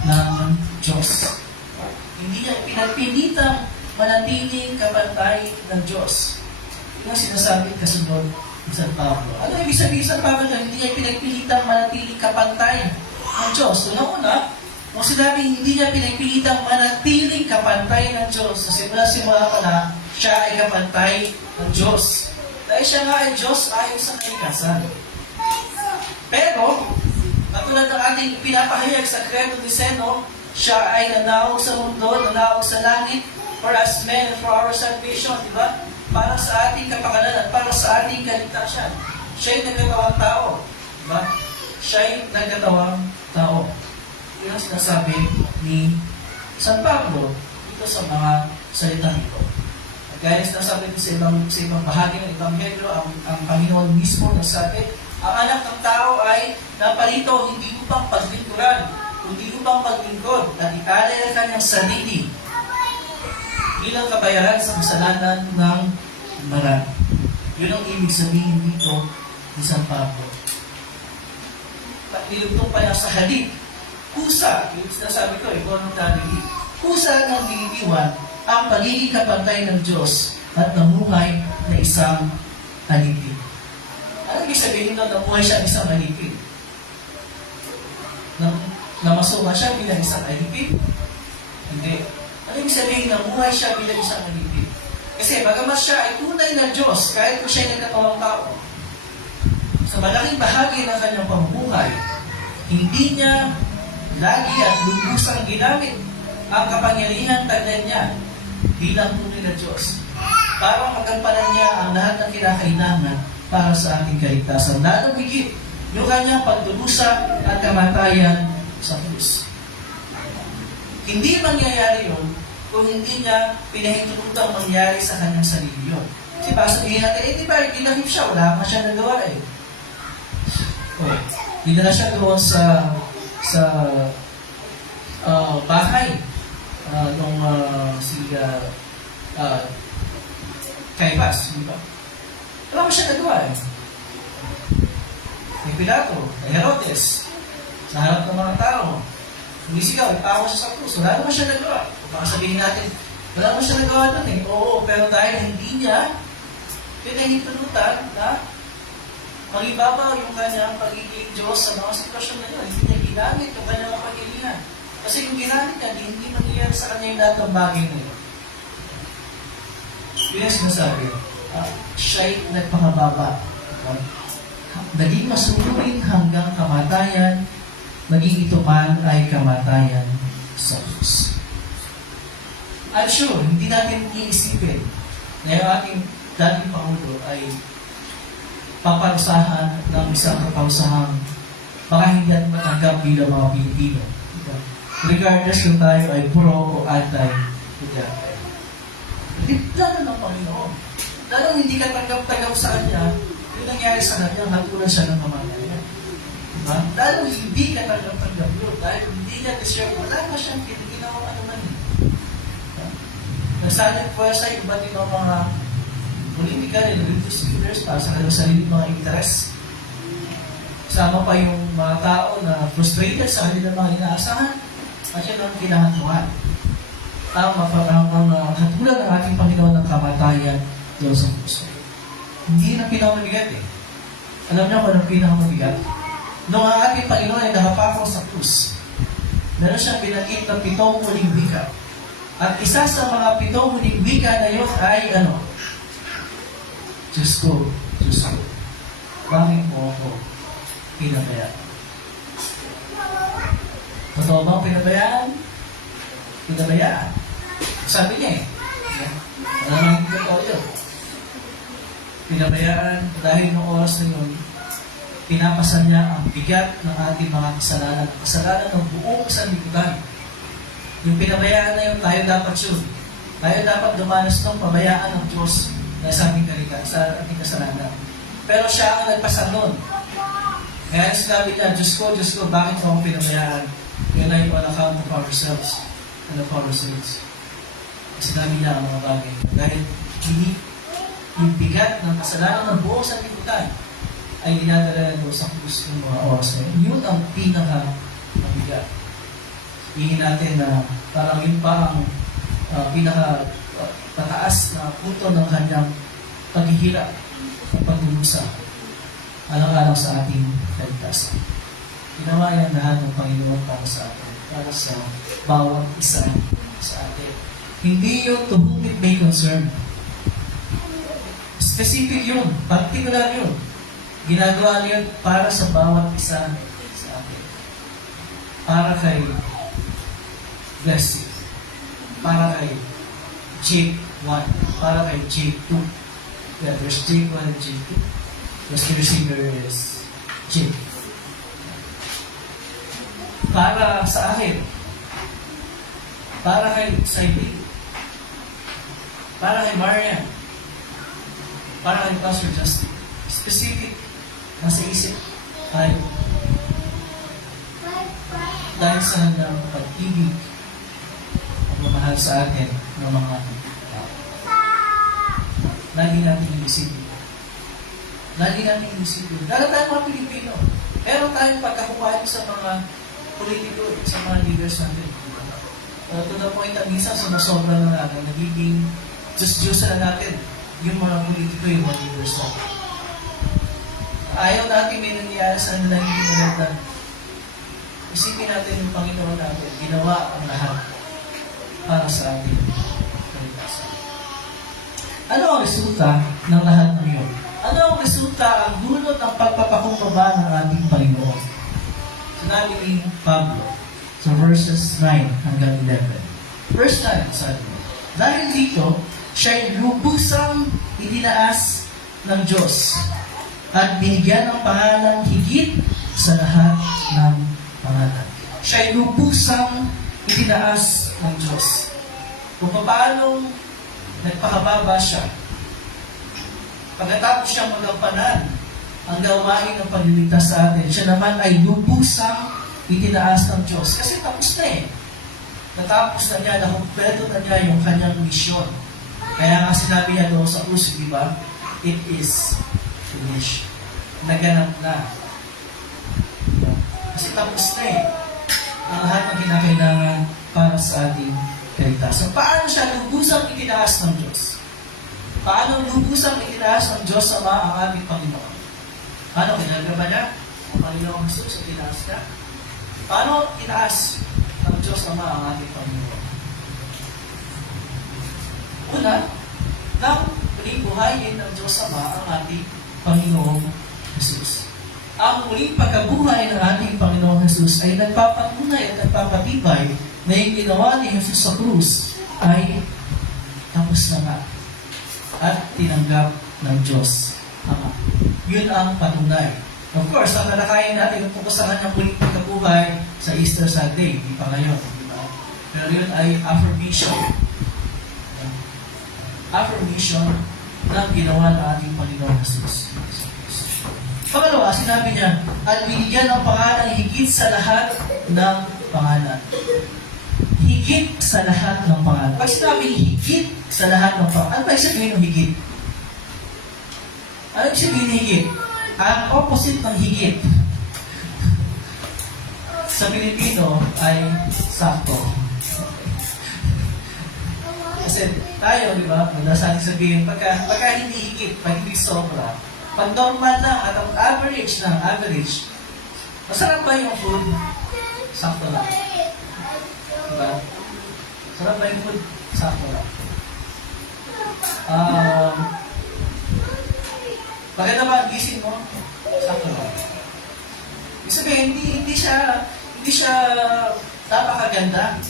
ng Diyos. Hindi niya ipinagpilita manatiling kapantay ng Diyos. Yung sinasabi kasunod ni San Pablo. Ano ibig sabihin San Pablo na hindi niya pinagpilitang manatiling kapantay ng Diyos? Una, kung sinabi hindi niya pinagpilitang manatiling kapantay ng Diyos, sa simula pa na siya ay kapantay ng Diyos. Dahil siya nga ay Diyos ayon sa kalikasan. Pero, katulad ng ating pinapahayag sa Credo ni Zeno, siya ay nanawag sa mundo, nanawag sa langit, for us men, for our salvation, di ba? Para sa ating kapakanan at para sa ating kaligtasan. Siya'y nagkatawang tao. Di ba? Siya'y nagkatawang tao. Yun ang sinasabi ni San Pablo dito sa mga salitang ito. At gaya sinasabi dito sa ibang bahagi ng Ebanghelyo, ang Panginoon mismo nagsabi, ang anak ng tao ay napalito hindi upang paglingkuran, kundi upang paglingkod at ialay ang kanyang sarili bilang kabayaran sa kasalanan ng marami. Yun ang ibig sabihin dito ni San Pablo. Nilugtong pa niya sa halip. Kusa, yung sinasabi ko, voluntarily, kusa ng dinidiwan ang pagiging kapantay ng Diyos at namuhay na isang alipin. Ano ibig sabihin nito, namuhay siya isang alipin? Namasuha siya bilang isang alipin? Hindi. Ano ibig sabihin, namuhay siya bilang isang alipin? Kasi bagamat siya ay tunay na Diyos, kahit kung siya ay nagkatawang tao, sa malaking bahagi ng kanyang pamumuhay, hindi niya lagi at lubusang ginamit ang kapangyarihan taglay niya bilang tunay na Diyos para magampanan niya ang lahat ng kinakailangan para sa ating kaligtasan. Lalong higit yung kanyang pagdurusa at kamatayan sa krus. Hindi mangyayari yun kung hindi niya pinahintulutang mangyari sa kanyang sarili yun. Kasi baka sabihin natin, di ba, ginahip siya, wala pa siya nagawa eh. Dinala siya doon sa bahay nung si Caiaphas, di ba? Wala mo siya nagawa eh. Kay Pilato, kay Herodes, sa harap ng mga tao, sumisigaw, ipawa siya sa krus. Wala naman siya nagawa. Baka sabihin natin, wala naman siya nagawa doon eh. Oo, pero dahil hindi niya pinahintulutan na magibabaw yung kanyang pagiging Diyos sa mga sitwasyon na yun. Hindi niya ginamit yung kanyang kapangyarihan. Kasi yung ginamit niya, hindi mangyayari sa kanya yung lahat ng bagay na yun. Yun ang sinasabi. Siya'y nagpangababa. Naging masunurin hanggang kamatayan, maging ito man ay kamatayan sa krus. I'm sure, hindi natin iisipin na yung ating dating Pangulo ay paparusahan ng isang kaparusahan baka hindi natin matanggap bilang mga Pilipino. Regardless kung tayo ay pro o anti-Duterte. Lalo ng Panginoon. Lalo hindi ka tanggap-tanggap sa Kanya, yung nangyari sa Kanya, hatulan siya ng kamatayan. Diba? Lalo hindi ka tanggap-tanggap yun, dahil hindi niya deserve, wala na siyang ginawa ano man. Diba? Nagsanit po sa iba't ibang mga political and religious leaders para sa kanilang sarili mga interes. Kasama pa yung mga tao na frustrated sa kanilang mga inaasahan at yun ang kinahantungan. Ang hatulan ng ating Panginoon ng kamatayan doon sa puso. Hindi na pinakamabigat eh. Alam niyo kung anong pinakamabigat? Noong ang ating Panginoon ay nakapako sa krus, meron siyang binanggit ng 7 muling wika. At isa sa mga 7 muling wika na yun ay ano? Diyos ko, bakit mo ako pinabayaan? Totoo bang pinabayaan? Pinabayaan. Sabi niya eh. Alam naman yung totoo yun. Pinabayaan dahil noong oras na yun, pinapasan niya ang bigat ng ating mga kasalanan ng buong sanlibutan. Yung pinabayaan na yun, tayo dapat yun. Tayo dapat dumanas ng pabayaan ng Diyos na sa ating ating kasalanan. Pero siya ang nagpasan nun. Kaya sinabi niya, Diyos ko, bakit mo akong pinabayaan? Yun ay on account of ourselves and of our sins. Sinabi niya ang mga bagay. Dahil yung bigat ng kasalanan ng buong sanlibutan ay dinadala nito sa krus ng mga oras na yun. Yun ang pinaka-mabigat. Hingin natin na parang yun pa ang pinaka-pataas na punto ng kanyang paghihirap at pagdurusa alang-alang sa ating kaligtasan. Ginawa yan lahat ng Panginoon para sa atin, para sa bawat isa sa atin. Hindi yun to whom it may concern. Specific yun, particular yun. Ginagawa niya para sa bawat isa sa atin. Para kay Blessing. Para kay Jake 1. Para kay Jake 2. Yeah, there's Jake 1 and Jake 2. The singer is Jake. Para sa akin. Para kay Saidi. Para kay Marian. Para kay Pastor Justin. Specific. Nasa isip tayo. Dahil sa hanggang pag-ibig at mamahal sa atin ng mga tao. Lagi natin inisipin. Lagi natin inisipin. Dahil tayo mga Pilipino. Meron tayong pagkakuhaan sa mga politiko, sa mga leaders natin. To the point na minsan sumusobra na natin, nagiging Diyos-Diyos na natin yung mga politiko, yung mga leaders natin. Ayaw natin may nangyayari sa nila hindi nalatan. Isipin natin yung Panginoon natin, ginawa ang lahat para sa atin. Ano ang resulta ng lahat ng iyon? Ano ang resulta, ang dulot ng pagpapakumbaba ng ating Panginoon? Sinabi ni Pablo sa verses 9 hanggang 11. Verse 9, sabi mo, dahil dito, siya'y lubusang itinaas ng Diyos at binigyan ng pangalang higit sa lahat ng pangalan. Siya'y lubusang itinaas ng Diyos. Kung paano nagpakababa siya, pagkatapos siyang magampanan ang gawain ng pagliligtas sa atin, siya naman ay lubusang itinaas ng Diyos. Kasi tapos na eh. Natapos na niya, nakumpleto na niya yung kanyang misyon. Kaya nga sinabi niya doon sa krus, di ba? It is finished. Naganap na. Kasi tapos na eh. Ang lahat ng kinakailangan para sa ating kaligtasan. Paano siya lubusang itinaas ng Diyos? Paano lubusang itinaas ng Diyos Ama ang ating Panginoon? Paano ginagawa niya? Ang Panginoong Jesus, itinaas niya? Paano itinaas ng Diyos Ama ang ating Panginoon? Una, nang muling buhayin ng Diyos Ama ang ating Panginoong Jesus. Ang muling pagkabuhay ng ating Panginoong Jesus ay nagpapatunay at nagpapatibay na yung ginawa ni Jesus sa krus ay tapos na nga at tinanggap ng Diyos Ama. Yun ang patunay. Of course, ang talakayin natin tungkol sa kanyang muling pagkabuhay sa Easter Sunday, di pa ngayon, di ba? Pero yun ay affirmation. Affirmation ng ginawa ng ating Panginoong Jesus. Pangalawa, sinabi niya, at binigyan ng pangalan higit sa lahat ng pangalan. Higit sa lahat ng pangalan. Pag sinabi higit sa lahat ng pangalan, ano ba sabihin ng higit? Ano sabihin ng higit? Ang opposite ng higit sa Pilipino ay sakto. Kasi tayo, di ba, madalas sabihin, pagka hindi higit, pag hindi sobra, pag normal lang at ang average, masarap ba yung food? Sakto lang. Diba? Masarap ba yung food? Sakto lang. Maganda ba ang gising mo? Sakto lang. Ibig sabihin, hindi siya napakaganda,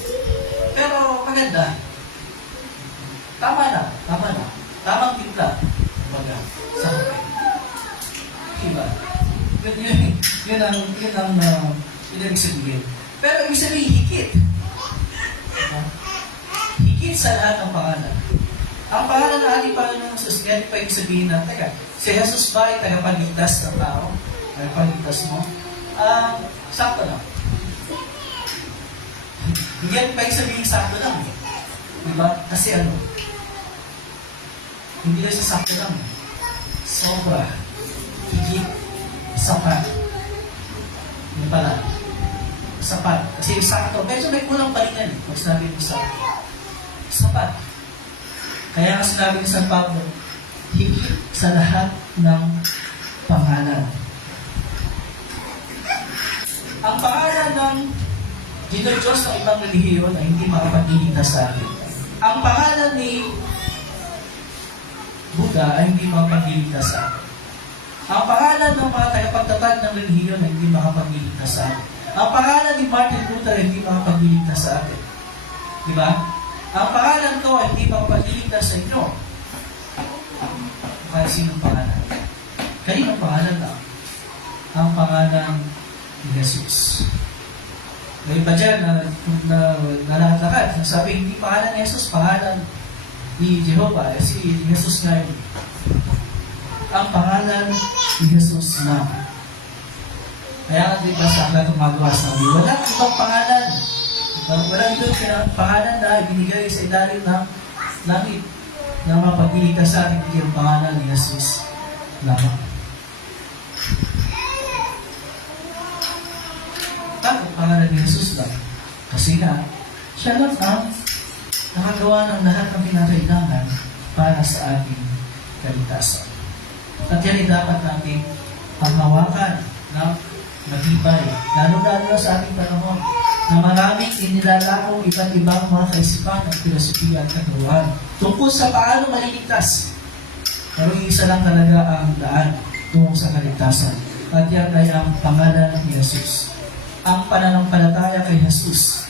pero maganda. Tama na. Tamang timpla. Kumbaga, sa kape. Diba? Yun ang ibig sabihin. Pero ibig sabihin, higit. Higit sa lahat ng pangalan. Ang pangalan ng ating Panginoong Jesus, ganyan pa ibig sabihin na, teka, si Jesus ba ay tagapagligtas ng tao? Tagapagligtas mo? Sakto lang. Ganyan pa ibig sabihin, sakto lang. Diba? Kasi ano? Hindi lang sa sakto lang. Sobra. Higit. Sapat. Yun pala. Sapat. Kasi sakto. Medyo may kulang pa rin yan. Pag sinabi mo sakto. Sapat. Kaya nga sinabi ni San Pablo, higit sa lahat ng pangalan. Ang pangalan ng Diyos ng ibang relihiyon ay hindi makapagligtas sa atin. Ang pangalan ni Buddha ay hindi makapagligtas sa atin. Ang pangalan ng mga tagapagtatag ng relihiyon ay hindi makapagligtas sa atin. Ang pangalan ni Martin Luther ay hindi makapagligtas sa atin. Diba? Ang pangalan ko ay hindi makapagligtas sa inyo. Kaya sinong pangalan? Kaninong pangalan lang? Ang pangalan ni Jesus. May iba dyan na nalatakad. Sabi, hindi pangalan ni Jesus, pangalan ni Jehovah. Si Jesus nga yun. Ang pangalan ni Jesus na. Kaya nga diba sa aklat ng magawa sabi, walang ibang pangalan. Walang ibang pangalan na ibinigay sa ilalim ng langit na mapagligtas sa ating hindi ang pangalan ni Jesus lamang. Bakit pangalan ni Jesus lang? Kasi nga, siya lang ang nakagawa ng lahat ng pinakailangan para sa ating kaligtasan. At yan ay dapat natin panghawakan ng matibay. Lalo-lalo sa ating panahon na maraming inilalakong iba't ibang mga kaisipan at filosofiya at katuruan tungkol sa paano maliligtas. Pero isa lang talaga ang daan tungo sa kaligtasan. At yan ay ang pangalan ni Jesus. Ang pananampalataya kay Jesus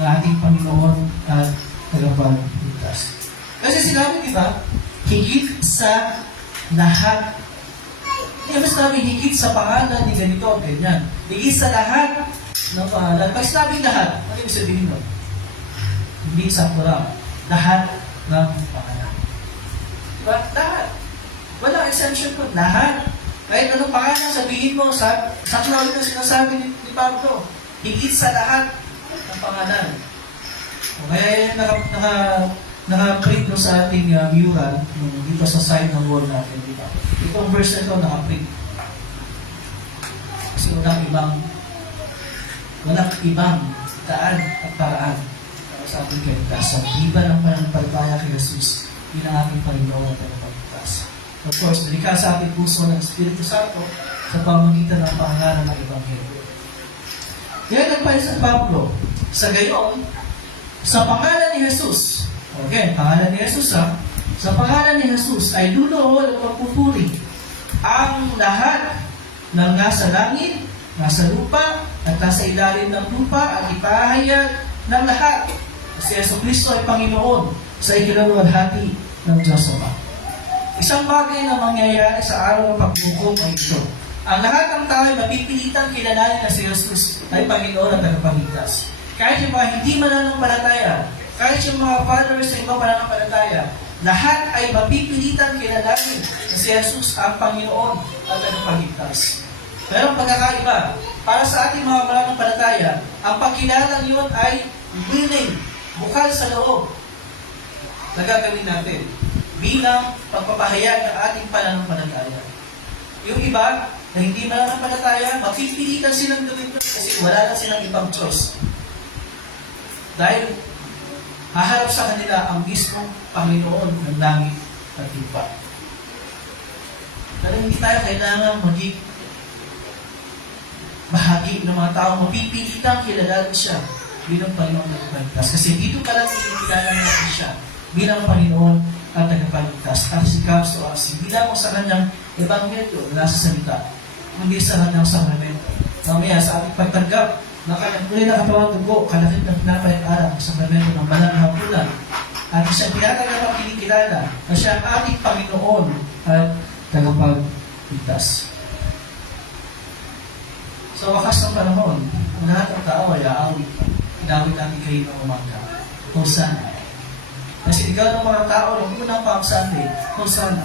na ating Panginoon at tagapagligtas. Kasi sinabi, di ba, higit sa lahat. Hindi mas namin higit sa pangalan ni ganito o ganyan. Higit sa lahat ng pangalan. Pag sinabi lahat, ano yung sabihin mo? Hindi sa kurang. Lahat ng pangalan. Diba? Lahat. Walang exemption po. Lahat. Kahit anong pangalan sabihin mo, sa klawin na sinasabi ni Pablo, higit sa lahat ng pangalan. O kaya yung naka-print mo sa ating mural, dito sa side ng wall natin, di ba? Itong verse na ito, naka-print. Kasi walang ibang daan at paraan para sa ating kaligtasan. Iba ng pananampalataya kay Jesus, yun ang ating Panginoon at tagapagligtas. Of course, delikado sa ating puso ng Espiritu Santo sa pamamagitan ng pangalan ng Ebanghelyo. Kaya nagpahal sa Pablo, sa gayon, sa pangalan ni Jesus, again, pangalan ni Jesus sa pangalan ni Jesus ay luluhod at magpupuri ang lahat ng nasa langit, nasa lupa, at nasa ilalim ng lupa at ipahayag ng lahat. Si Jesucristo ay Panginoon sa ikinalulhati ng Diyos Ama. Isang bagay na mangyayari sa araw ng pagbukom ay ito. Ang lahat ng tao ay mapipilitan kilalanin na si Jesus ay Panginoon at tagapagligtas. Kahit yung mga hindi mananampalataya, kahit yung mga followers sa ibang mananampalataya, lahat ay mapipilitan kilalanin na si Jesus ang Panginoon at tagapagligtas. Pero ang pagkakaiba, para sa ating mga mananampalataya, ang pagkilala niyon ay willing, bukal sa loob na gagawin natin bilang pagpapahayag ng ating pananampalataya. Yung iba na hindi mananampalataya, mapipilitan silang gawin ito kasi wala na silang ibang Diyos. Dahil haharap sa kanila ang mismong Panginoon ng langit at lupa. Pero hindi tayo kailangan maging bahagi ng mga tao, mapipilitan kilalanin siya bilang Panginoon at tagapagligtas. Kasi dito pala kilala natin siya bilang Panginoon at tagapagligtas. At si Kristo bilang mo sa kanyang ebanghelyo, wala sa salita, hindi sa kanyang sakramento. Mamaya sa ating pagtanggap na kanyang muli na katawang dugo, kalakit ng pinapayag-arang sa sakramento ng banal na hapunan. At isang pinatagal ang kinikilala na siya ang ating Panginoon at tagapagligtas. Sa wakas ng panahon, ang lahat ng tao ay aawit. Inawit natin kayo ng umaga. Hosanna. Kasi ikaw ng mga tao, nung unang Sunday, Hosanna.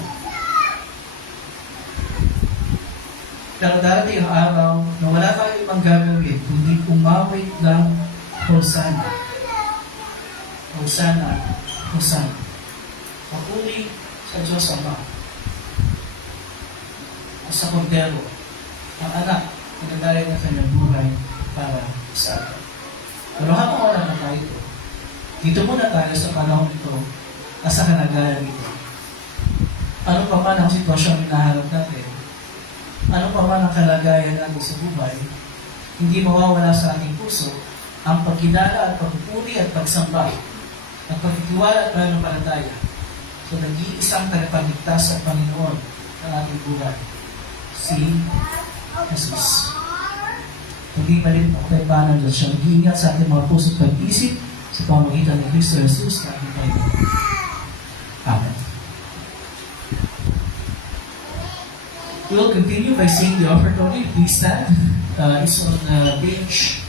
Pero darating ang araw na wala tayong ibang gagawin, kundi umawit ng Hosanna. Hosanna. Hosanna. Papuri sa Diyos Ama. At sa Kordero, ang anak na nagdalay ng kanyang buhay para sa atin. Pero habang wala na tayo ito, dito muna tayo sa panahon ito at sa kanagalan ito. Ano pa man ang sitwasyon na hinaharap natin, ano pa man ang kalagayan natin sa buhay, hindi mawawala sa ating puso ang pagkilala at pagpupuri at pagsamba at pagtitiwala at pananampalataya sa nag-iisang tagapagligtas at Panginoon ng ating buhay, si Jesus. Hindi pa rin ako tayo paano Diyos siya mag-iingat sa ating mga puso at pag-isip sa pamagitan ng Kristo Jesus na ating Panginoon. Amen. We will continue by singing the offertory. Please stand. It's on page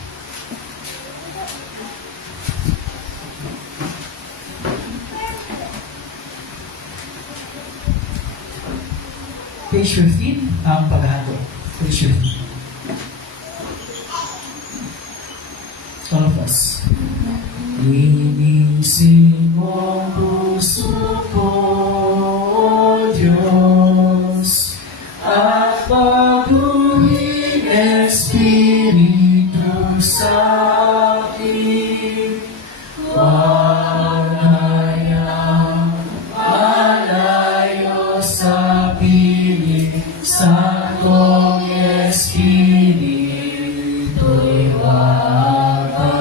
15, ang paghahato. Page 15. All of us. Linisin mo ang puso ko, O Diyos, at baguhin Espiritu sa akin. Huwag hayang malayo sa piling, Santong Espiritu'y wagahin.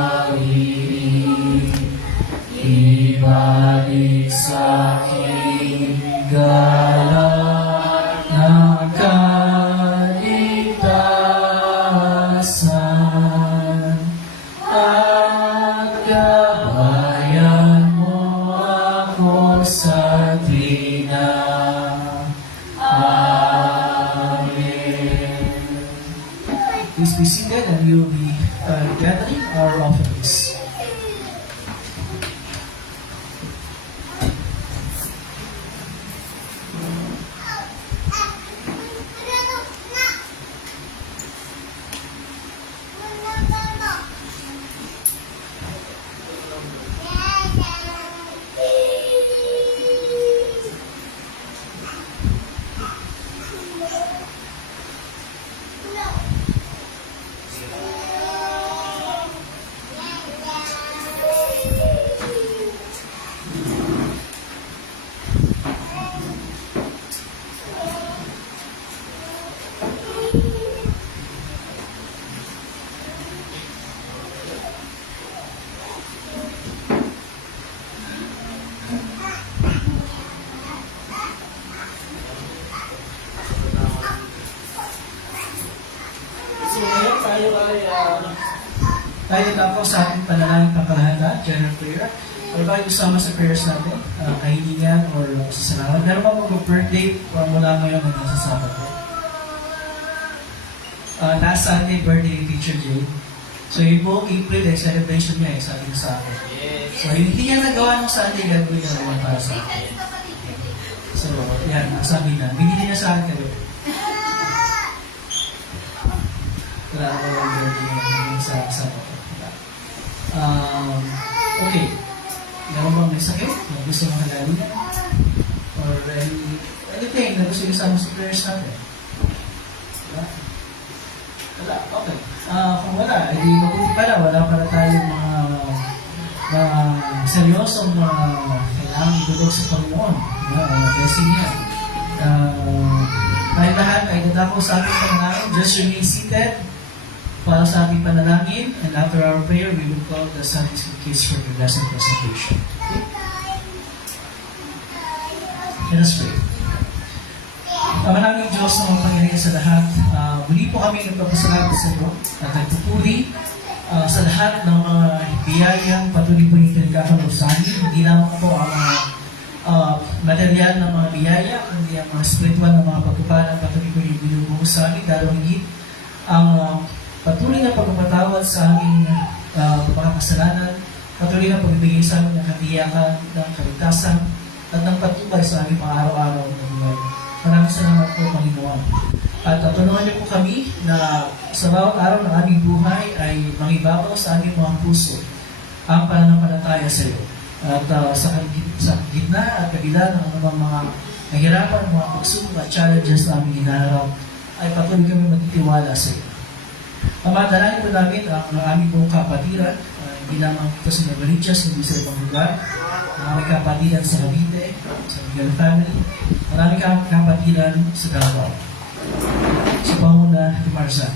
Ibalik sa aking galak ng kaligtasan at gabayan mo ako sa tuwina. Amen. Please be seated and we will be gathering our offerings. So ngayon tayo ay natapos sa ating panalangin pangkalahatan, general prayer. Or ba isama sa prayers natin, kahilingan or pasasalamat. Meron ba mag-birthday mula ngayon na nasa Sabado? Last Sunday, birthday ni Teacher Jane. So yung buong April, celebration niya sabi niya sa akin. So yung hindi niya nagawa ng Sunday, gagawin niya naman para sa akin. So yan, sabi na, binili niya sa akin kayo. Wala ako ang birthday niya sa Sabado. Okay. Meron bang may sakit na gusto mong halalin? Or anything na gusto isama sa prayers natin? Wala? Wala? Okay. Kung wala, edi mabuti pala. Wala pala tayong mga seryosong kailangan idulog sa Panginoon. Blessing niya. Tayo lahat ay dadako sa ating panalangin. Just remain seated para sa ating panalangin, and after our prayer, we will call the Sunday School kids for the lesson presentation. Okay? Let us pray. Manangin Diyos na mapangyarihan sa lahat, muli po kami nagpapasalamat sa iyo at nagpupuri sa lahat ng mga biyayang patuloy po yung pinagkakalob sa amin. Hindi lamang po ang material ng mga biyaya, kundi ang mga spiritual ng mga pagkupalan patuloy po yung binubuo sa amin, lalo higit ang patuloy na pagpapatawad sa aming mga kasalanan, patuloy na pagbibigay sa amin ng katiyakan, ng kaligtasan, at ng patubay sa aming pang-araw-araw na buhay. Maraming salamat po, Panginoon. At tulungan niyo po kami na sa bawat araw ng aming buhay ay mangibabaw sa aming mga puso ang pananampalataya sa iyo. At sa gitna at kabila ng anumang mga nahirapan, mga pagsubok at challenges na aming hinaharap, ay patuloy kami magtitiwala sa iyo. Ama, dalangin po namin ang aming buong kapatiran, hindi lamang ito sa Novaliches, hindi sa ibang lugar. Marami kapatiran sa Cavite, sa Miguel family. Marami kapatiran sa Davao. Sa Panguna ni Marza.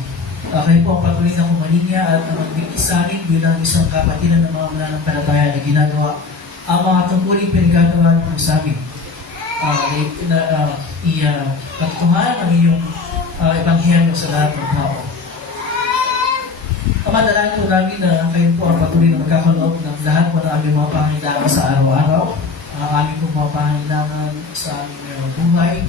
Kayo po ang patuloy na kumalinya at magbigay sa amin bilang isang kapatiran ng mga mananampalataya na ginagawa ang mga tungkuling pinagagawa ng sa amin. Pagtuhan ang iyong ebanghelyo sa lahat ng tao. Kamadalangin po namin na kayo po ang patuloy na magkakaloob ng lahat po ng aming mga pangailangan sa araw-araw. Ang aming po mga pangailangan sa aming buhay.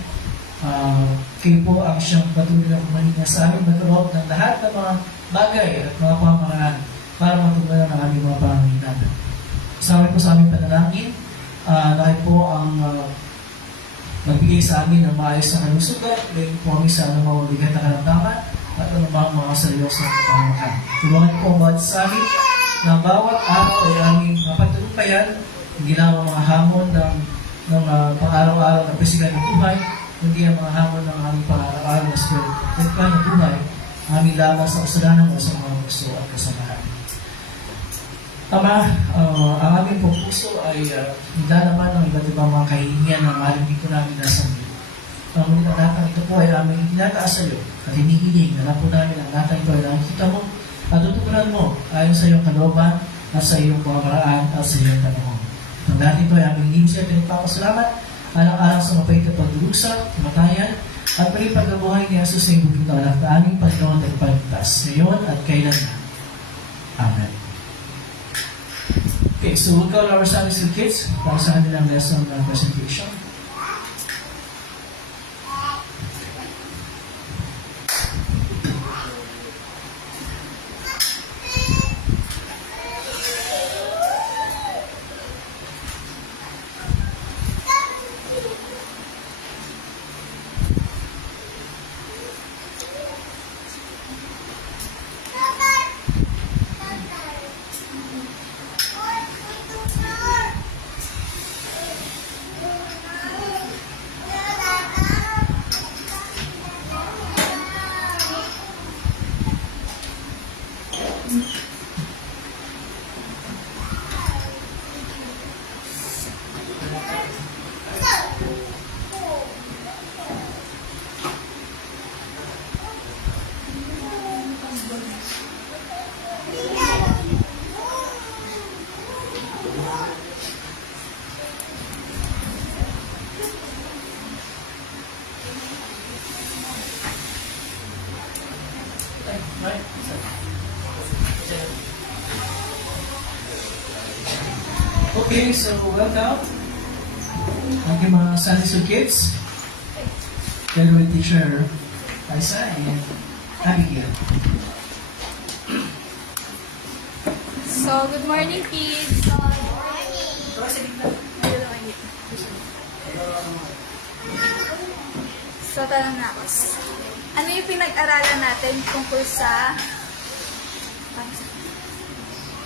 Kayo po ang siyang patuloy na kumalinga sa aming magkaloob ng lahat ng mga bagay at mga pamamaraan para matugunan ang aming mga pangailangan. Kasama po sa aming panalangin na kayo po ang magbigay sa amin ng maayos na kalusugan, ngayon po kami sa anumang mabigat na karamdaman at anumang mga seryosong pangangailangan. Tulungan po ang bawat sa amin na bawat araw ay aming mapagtagumpayan ang ginawang mga hamon ng pang-araw-araw na pisikal na buhay, kundi ang mga hamon ng aming pang-araw-araw na spiritual na buhay, aming laban sa kasalanan o sa mga gusto at kasalanan. Ama, ang aming puso ay handa naman ng iba't ibang mga kahihingan ng aling dito namin nasa mundo. Ngunit ang lahat ng ito po ay aming itinataas sa iyo at hinihiling na po namin ang lahat ng ito ay nakikita mo at tutugunan mo ayon sa iyong kalooban at sa iyong pamamaraan at sa iyong panahon. Ang lahat ito ay aming linis at pinagpapasalamat alang-alang sa mapait na pagdurusa, kamatayan at muli pagkabuhay ni Jesus sa iyong bukit na anak na aming Panginoon at Pagligtas ngayon at kailan na. Amen. Okay, so we'll call our Sunday school kids para sa kanilang lesson presentation. Okay, so welcome. Thank you mga Sunday School kids. Together with teacher Isa and Abigail. So, good morning, kids. So, tanong na ako. Ano yung pinag-aralan natin tungkol sa...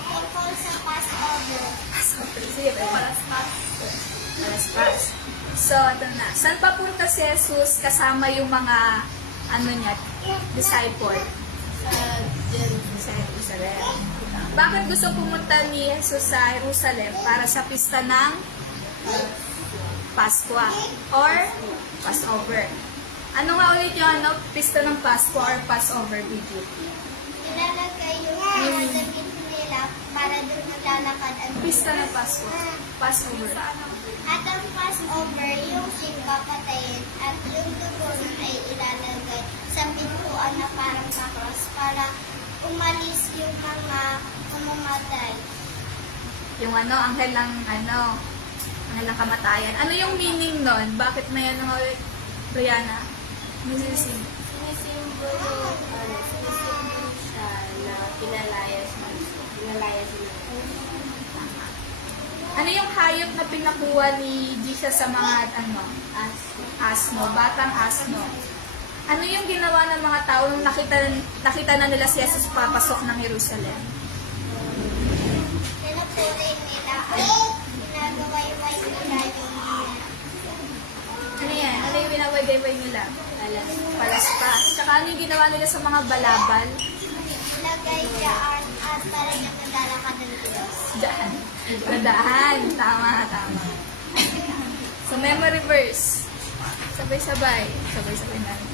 Tungkol sa Passover. Sige, paras. So, ito na. Saan papunta si Jesus kasama yung mga, disciple? Sa Jerusalem. Bakit gusto pumunta ni Jesus sa Jerusalem para sa pista ng Pasko or Passover? Ano nga ulit yung pista ng Pasko or Passover video? Ilalagay yung mga damit nila para doon maglalakad ang Pista ng Pasko. Passover. At ang Passover, yung simba patayin at yung dugo nun ay ilalagay sa pintuan na parang kakros para umalis yung mga mamamatay. Yung anghel ng kamatayan. Ano yung meaning nun? Bakit may ulit, Brianna? Sinisimbolo siya Pinalaya sila. Tama. Ano yung hayop na pinakuha ni Jesus sa mga asno, batang asno? Ano yung ginawa ng mga tao nung nakita na nila si Jesus papasok ng Jerusalem? Pinupuri nila at ginagawayway nila yung Ano yan? Ano yung winaway-gayway nila? Palaspas. Tsaka ano yung ginawa nila sa mga balabal? lagay dyan at parang nagdala ka ng Diyos. Daan. Nadaan. Tama. So, memory verse. Sabay-sabay. Sabay-sabay natin.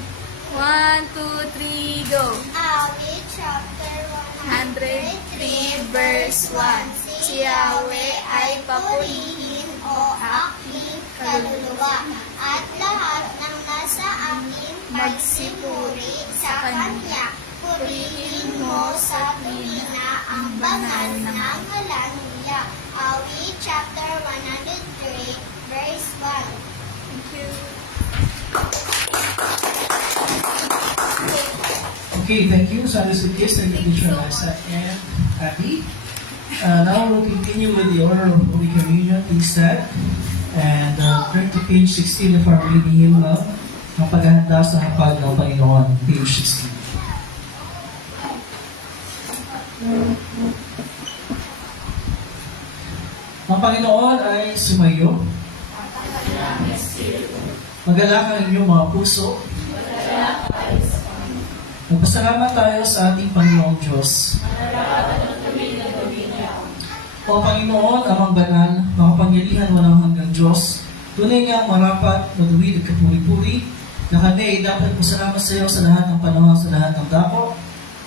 1, 2, 3, go. Awit chapter 103 verse 1. Si Yahweh ay papurihin o aking kaluluwa at lahat ng nasa akin magsipuri sa Kanya. Purihin mo sa tuwina ang banal ng ngalan niya. Awit chapter 103 verse 1. Thank you. Okay, thank you. So, this is Thank you, Teacher Liza and Abby. Now we'll continue with the order of Holy Communion. Please stand and turn to page 16 of our reading hymnal, ang paghahanda sa hapag ng Panginoon, page 16. Ang Panginoon ay sumayo. Magalak ang inyong mga puso. Magpasalamat tayo sa ating Panginoong Diyos. O Panginoon, amang banal, makapangyarihan walang hanggang Diyos, tunay niyang marapat, maduwid at kapuri-puri, na kami ay dapat masalamat sa iyo sa lahat ng panahon, sa lahat ng dako,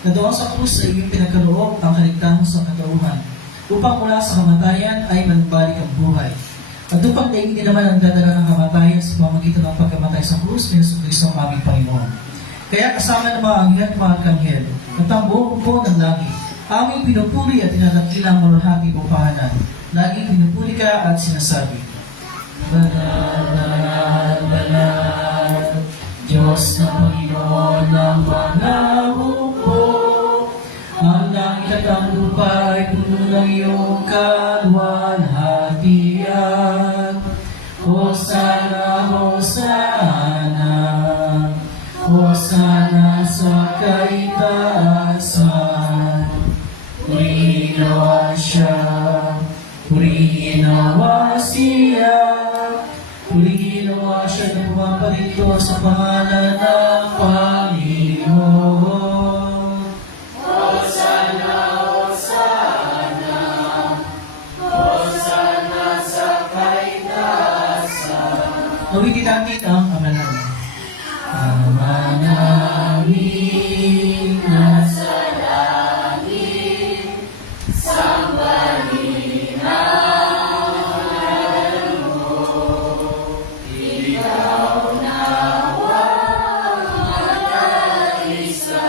na doon sa krus ay iyong pinagkaloob ang kaligtahan sa katauhan, upang mula sa kamatayan ay manbalik ang buhay. At upang daigin naman ang dadala ng kamatayan sa pamamagitan ng pagkamatay sa krus ni Jesucristo ang aming Panginoon. Kaya kasama ng mga anghel at mga arkanghel at ang buong po ng langit, aming pinupuri at tinatangkila ang malulhating bupahanan. Laging pinupuri ka at sinasabi, Banal, banal, banal, Diyos na Panginoon ng mga hukbo. Ang langit at ang lupa ay puno ng iyong kaluwalhatian. Hosana, Hosana, Hosana sa kaitaasan. Purihin nawa siya, purihin nawa siya, purihin nawa siya na pumaparito sa pangalan ng Panginoon. Hosana, Hosana, Hosana sa kaitaasan. Awitin natin ang amalan. Ama namin nasa langit, sambahin ang ngalan mo. Ikaw nawa matay sa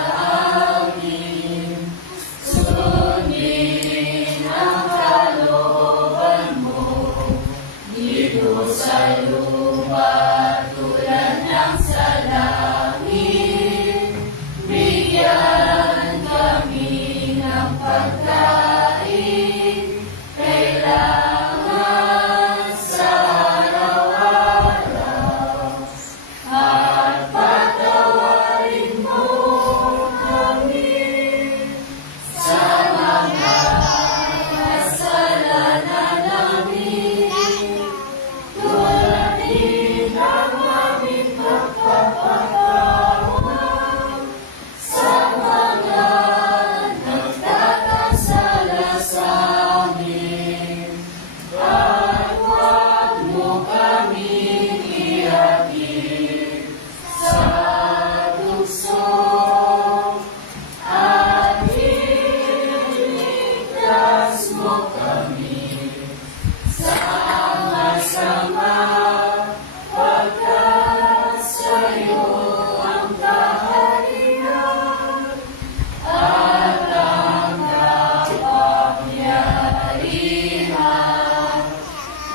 amin, sundin ang kalooban mo. Dito sa lupa tulad ng sa langit, bigyan kami ng pagkain, kailangan sa araw-araw, at patawarin mo kami sa mga kasalanan namin, tulad din ang aming pagpapatawad sa mga nagkakasala sa amin. At huwag mo kaming ihatid sa tukso, at iligtas mo kami sa masama, pagkat sa'yo ang kaharian at ang kapangyarihan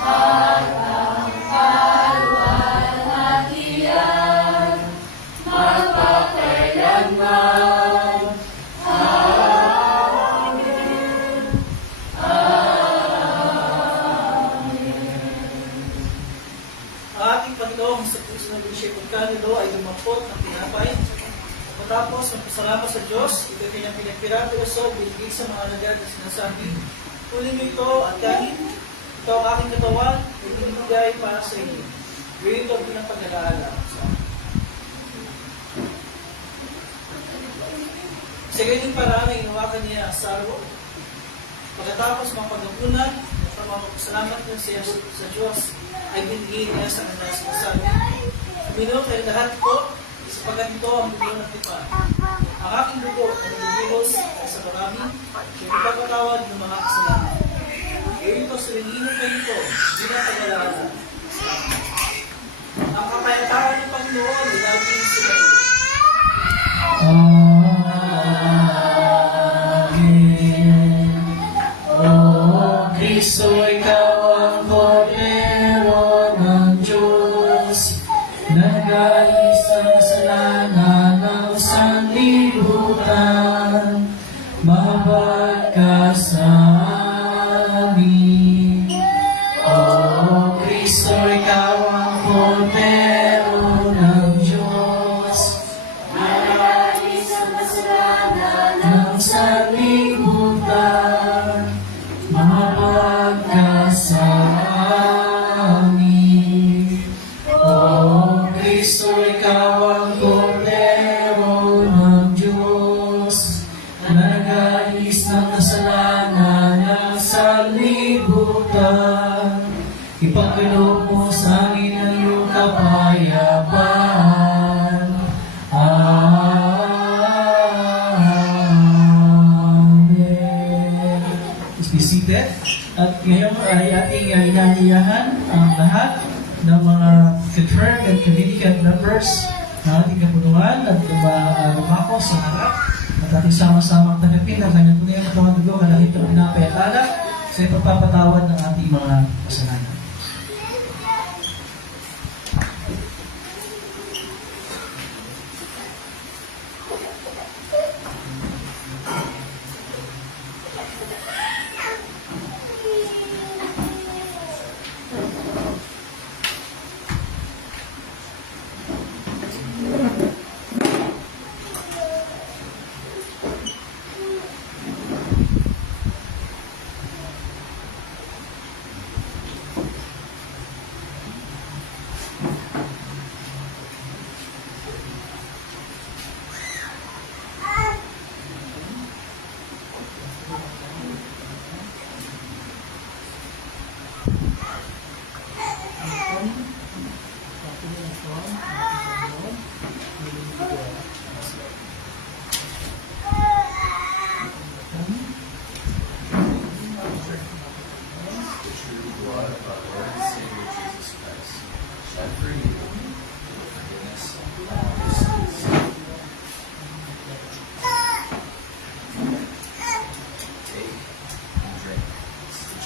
at ang kaluwalhatian magpakailanman. Amen. sunod siya kung kanilo ay dumampot ng tinapay. Matapos magpasalamat sa Diyos, ito kanyang pinagpirado so binigay sa mga alagad na sinasabi, kunin mo ito at kanin. Ito ang aking katawan, ibinibigay para sa inyo. Gawin ito bilang pag-alaala. Sa ganyan paraan ay inawakan niya ang sarwo. Pagkatapos mga pagkapunan, at magpasalamat niya siya sa Diyos, ay binigay niya sa kanyang sinasabi. Uminom kayo lahat po, isapagat ito ang dugo ng tipan. Ang aking dugo ay nagigibos sa marami, yung ipagpatawad ng mga kasalanan. Gawin ito sa ringinan kayo ito, bilang pag-alaala. Ang kapayapaan ng Panginoon ay laging sa kayo. Kristo, ikaw ang kordero ng Diyos, nag-alis ang kasalanan ng sanlibutan, mahabag ka sa amin. O Kristo, ikaw ang kordero ng Diyos, nag-alis ang kasalanan ng sanlibutan, mahabag ka sa amin. O Kristo, ikaw ang kordero ng Diyos, nag-alis ng kasalanan ng sanlibutan. Ipagkaloob mo sa amin ang iyong kapayapaan. Amen. Please be seated. At ngayon ay ating inaniyahan ang lahat ng mga confirmed and communicant members ng ating kapunuan at lumako sa harap at ating sama-samang tanggapin ang kanyang tunay na katawan dugo na nakita ng pinapay at alak sa ipagpapatawad ng ating mga kasalanan.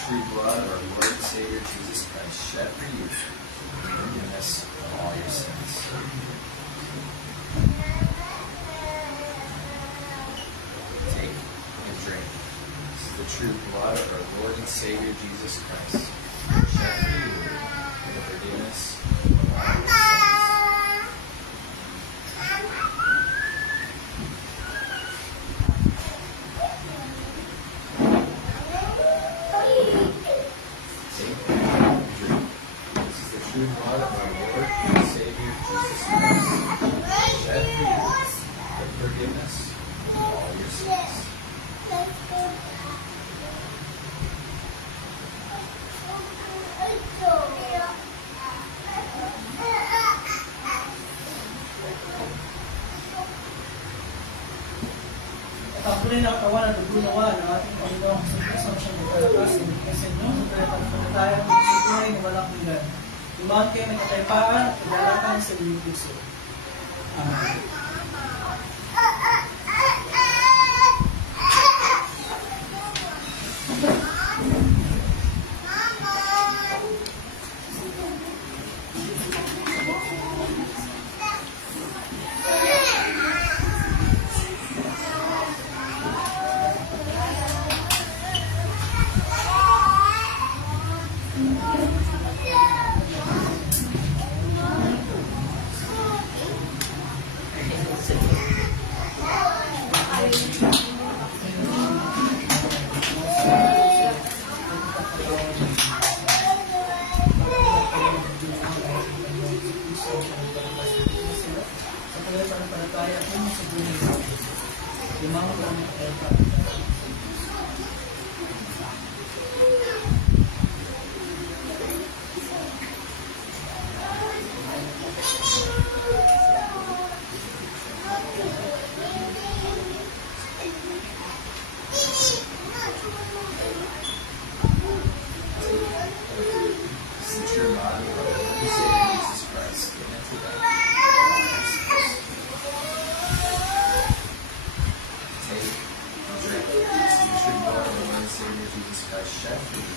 True blood of our Lord and Savior Jesus Christ, shed for you for the forgiveness of all your sins. Take and drink. This is the true blood of our Lord and Savior Jesus Christ, shed for you for the forgiveness of all your sins. True blood of our Lord and Savior Jesus Christ, shed for you for the forgiveness of all your sins. At ang tunay na katawan at naglunawa ng ating Panginoong Kristo siyang magpalakas ng bigay sa inyo sa pinagpapalatayan ng tunay na walang hanggan. Lumahan kayo ng kataypaan at paglalakad sa inyong puso. Amen. It's the true body of our Lord and Savior Jesus Christ. Given to them. Take and drink. This is the true blood of our Lord and Savior Jesus Christ, shed for you,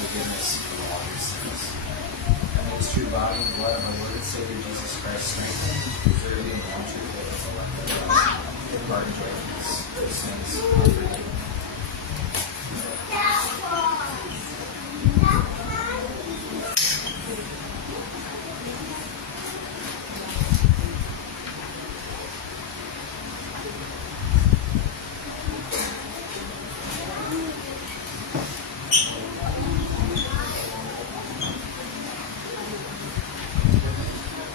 forgiveness of all your sins. And may this true body and blood of our Lord and Savior Jesus Christ strengthen, preserve you, and launch your faith to life and life. Impart and joy in peace. These things are forgiven.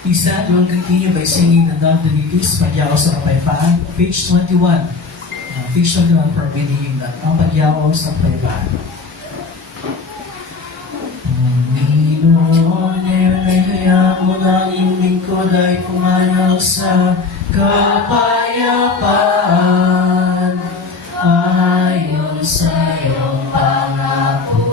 Isa, we will continue by singing the Dove Delitis, Pagyaw sa Kapayapaan, page 21. Page 21 for reading that. Ang Pagyaw sa Kapayapaan. Panginoon, ay kaya mo na iyong lingkod ay pumanaw sa kapayapaan. Ayon sa iyong pangako,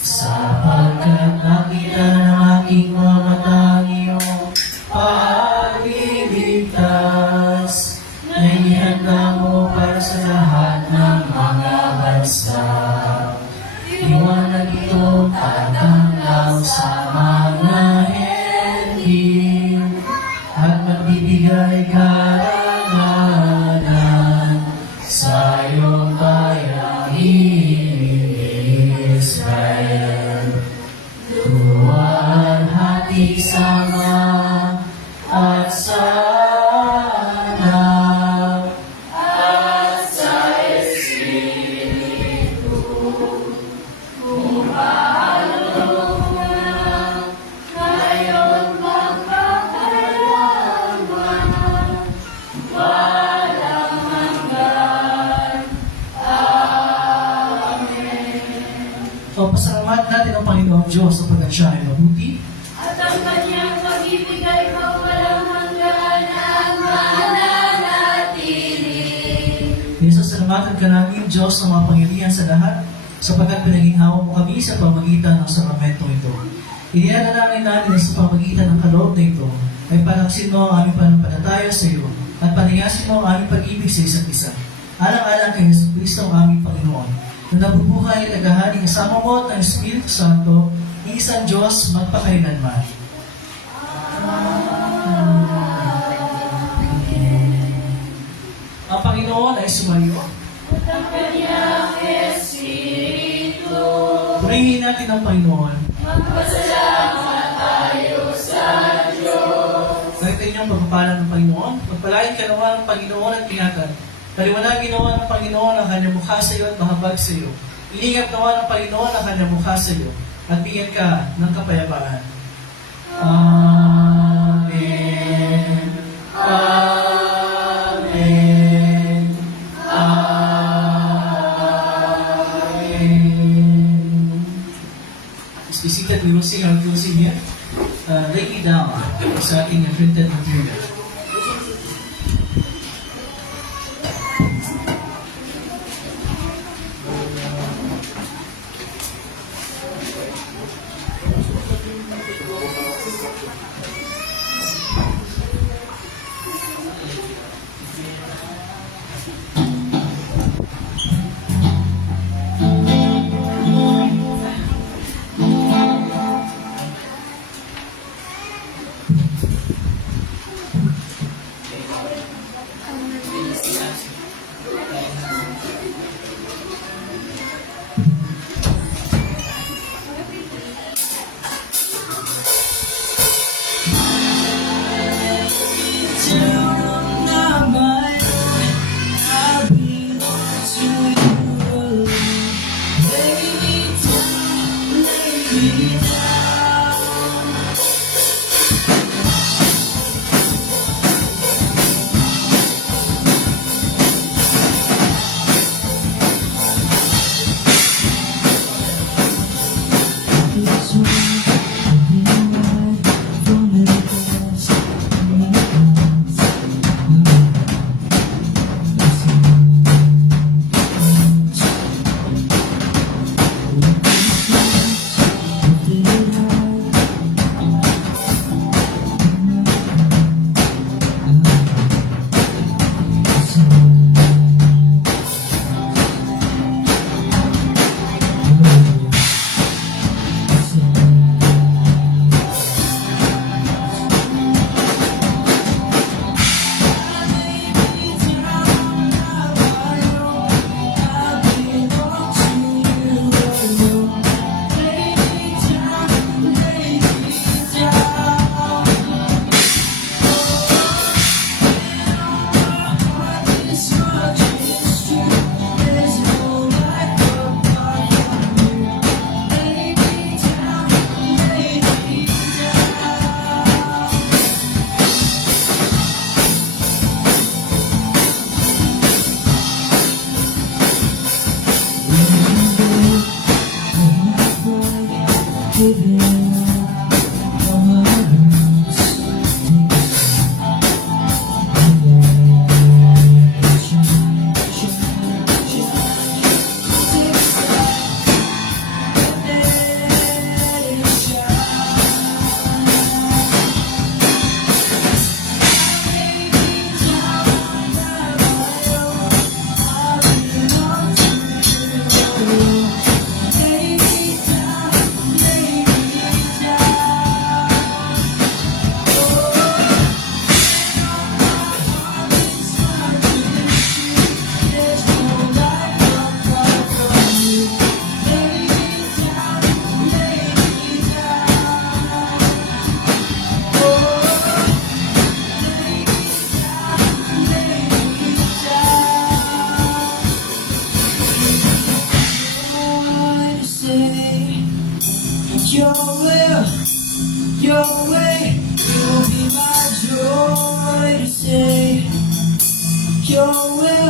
sapagkat nakita ng aking mga matang iyong pagliligtas na inihanda mo para sa lahat ng mga bansa. Liwanag itong tatanglaw sa mga hentil at magbibigay karangalan sa iyong bayang Israel. Tuwan hati sama at sana at sa Espiritu kung paano na ngayon magpapalaman walang hanggan. So, pasalamat natin ang Panginoong Diyos sa pagkat siya ay mabuti. At ang kanyang pag-ibig ay walang hanggan at mananatili. Nisasalamatan ka namin, Diyos, sa mga pangyarihan sa lahat, sapagkat pinaginghawa mo kami sa pamagitan ng sakramento ito. Inialalamin namin na sa pamagitan ng kaloob na ito ay palaksin mo ang aming pananampalataya sa iyo at paningasin mo ang aming pag-ibig sa isa't isa. Alang-alang kay Jesus Cristo ang aming Panginoon, na nabubuhay at naghahaling kasama mo at ng Espiritu Santo, isang Diyos magpakailanman. Ang Panginoon ay sumayo. At ang kanyang Espiritu, Purihin natin ang Panginoon. magpasalamat tayo sa Diyos. Kahit inyong pagpapalan ng Panginoon, magpalain ka naman ng Panginoon at ingatan. Paliwanagin naman ng Panginoon ang kanyang mukha sa iyo at mahabag sa iyo. Ilingap naman ng Panginoon ang kanyang mukha sa iyo at bigyan ka ng kapayapaan. Amen. Amen. Amen. As we see that we will sing our closing here, lay it down sa ating printed material. Your way will be my joy to say. Your way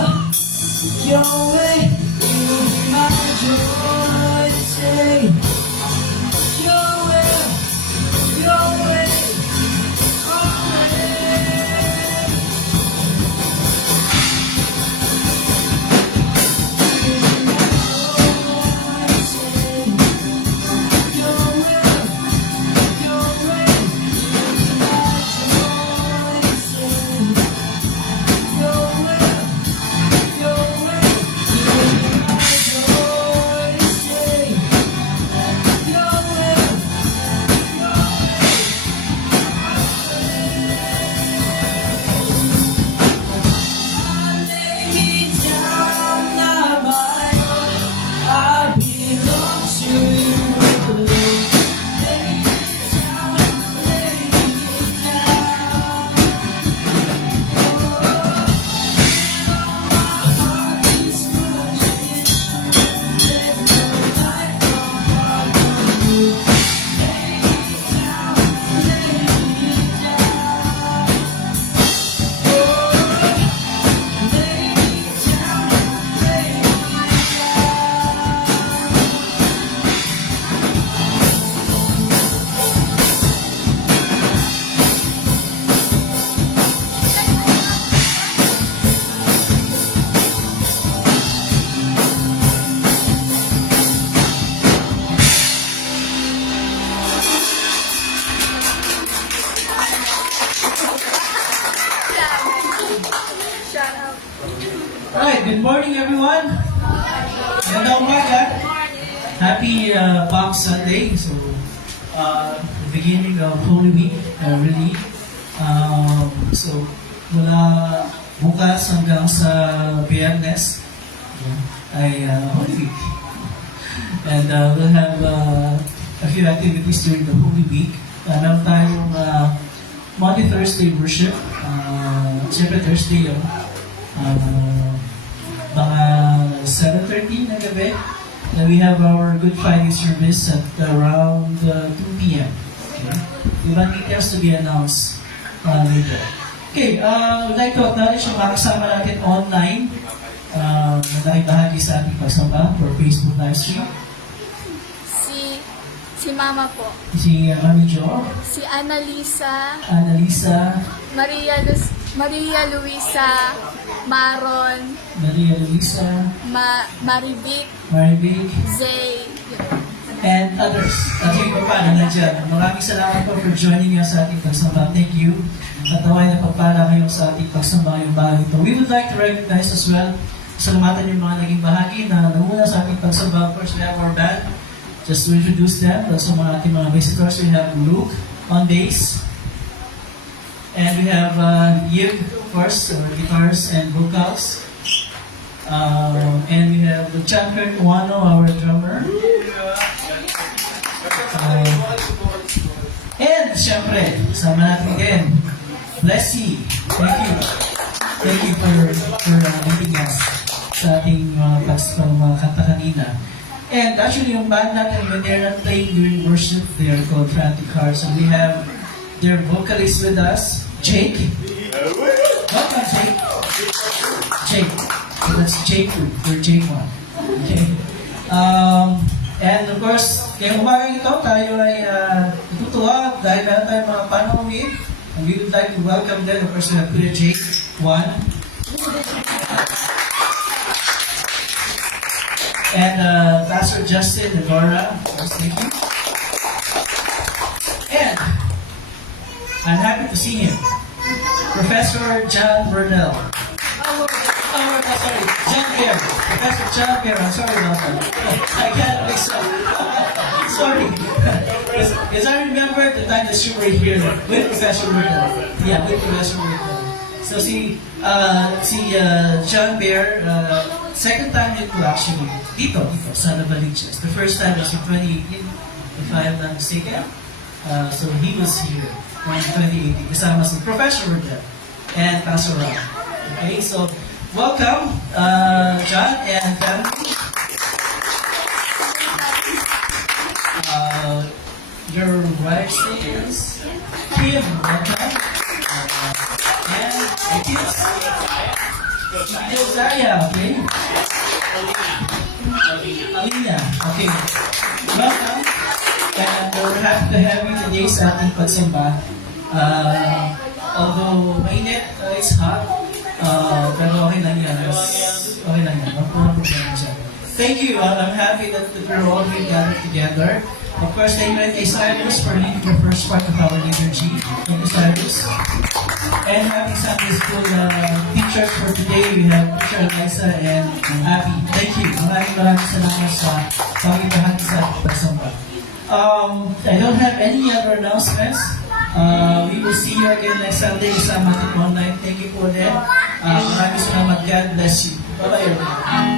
will be my joy to say. Your way, always. Alright, good morning everyone. Magandang umaga. Happy Palm Sunday. So, the beginning of Holy Week, really. So, mula bukas hanggang sa Biyernes ay Holy Week. And we'll have a few activities during the Holy Week. Meron tayong Monday, Thursday worship. Siyempre Thursday yung mga 7:30 na gabi. And we have our Good Friday service at around 2 p.m. Okay? We want details to be announced later. Okay, we'd like to acknowledge yung mga kasama natin online na nakibahagi sa ating pagsamba for Facebook live stream. Si Mama po. Si Mami Jo, Si Annalisa, Annalisa, Maria Luisa, Maron, Maria Luisa, Marivic, Maribig, Zay. and others. At yung iba pa na nandyan. Maraming salamat po for joining us sa ating pagsamba. Thank you. At naway na pagpala kayo sa ating pagsamba ngayong bahagi ito. We would like to recognize as well, salamatan yung mga naging bahagi na namuna sa ating pagsamba. Of course, we have our band. Just to introduce them, sa mga ating mga visitors, we have Luke on bass. And we have Yib, of course, our guitars and vocals. And we have the champion Wano, our drummer. And syempre, sama natin again, Blessy. Thank you. Thank you for meeting us sa ating mga kanta kanina. And actually, yung band natin, when they're not playing during worship, they are called Frantic Hearts. And we have their vocalist with us, Jake. Welcome, Jake. Jake. So that's Jake 2 for Jake 1. Okay. And of course, ngayong umagang ito, tayo ay natutuwa dahil meron tayong mga panauhin. And we would like to welcome them. Of course, we have Kuya Jake 1. And Pastor Justin and Laura, of course, thank you. And I'm happy to see him. Professor John Burnell. Sorry, John Bear. Professor John Bear, I'm sorry about that. I can't mix up. Sorry. Because I remember the time that you were here with Professor Burnell. Yeah, with Professor Burnell. So John Bear, second time dito actually, dito, sa Novaliches. The first time was in 2018, if I'm not mistaken. So he was here in 2018, kasama si Professor Burnell and Pastor Ron. Okay, so welcome, John and family. Your wife's name is Kim, welcome. And the kids. Josiah, okay. Alina, okay. Welcome. And we're happy to have you today sa ating pagsimba. Although mainit, it's hot. Pero okay lang yan. Okay lang yan. Walang problema siya. Thank you. I'm happy that we're all here gathered together. Of course, thank you kay Cyrus for leading the first part of our liturgy. Thank you, Cyrus. And happy Sunday School teachers for today. We have Teacher Eliza and Abby. Thank you. Maraming salamat sa pagibahagi sa pagsamba. I don't have any other announcements. We will see you again next Sunday sa Matik Online. Thank you po din. Maraming salamat. God bless you. Bye-bye everyone.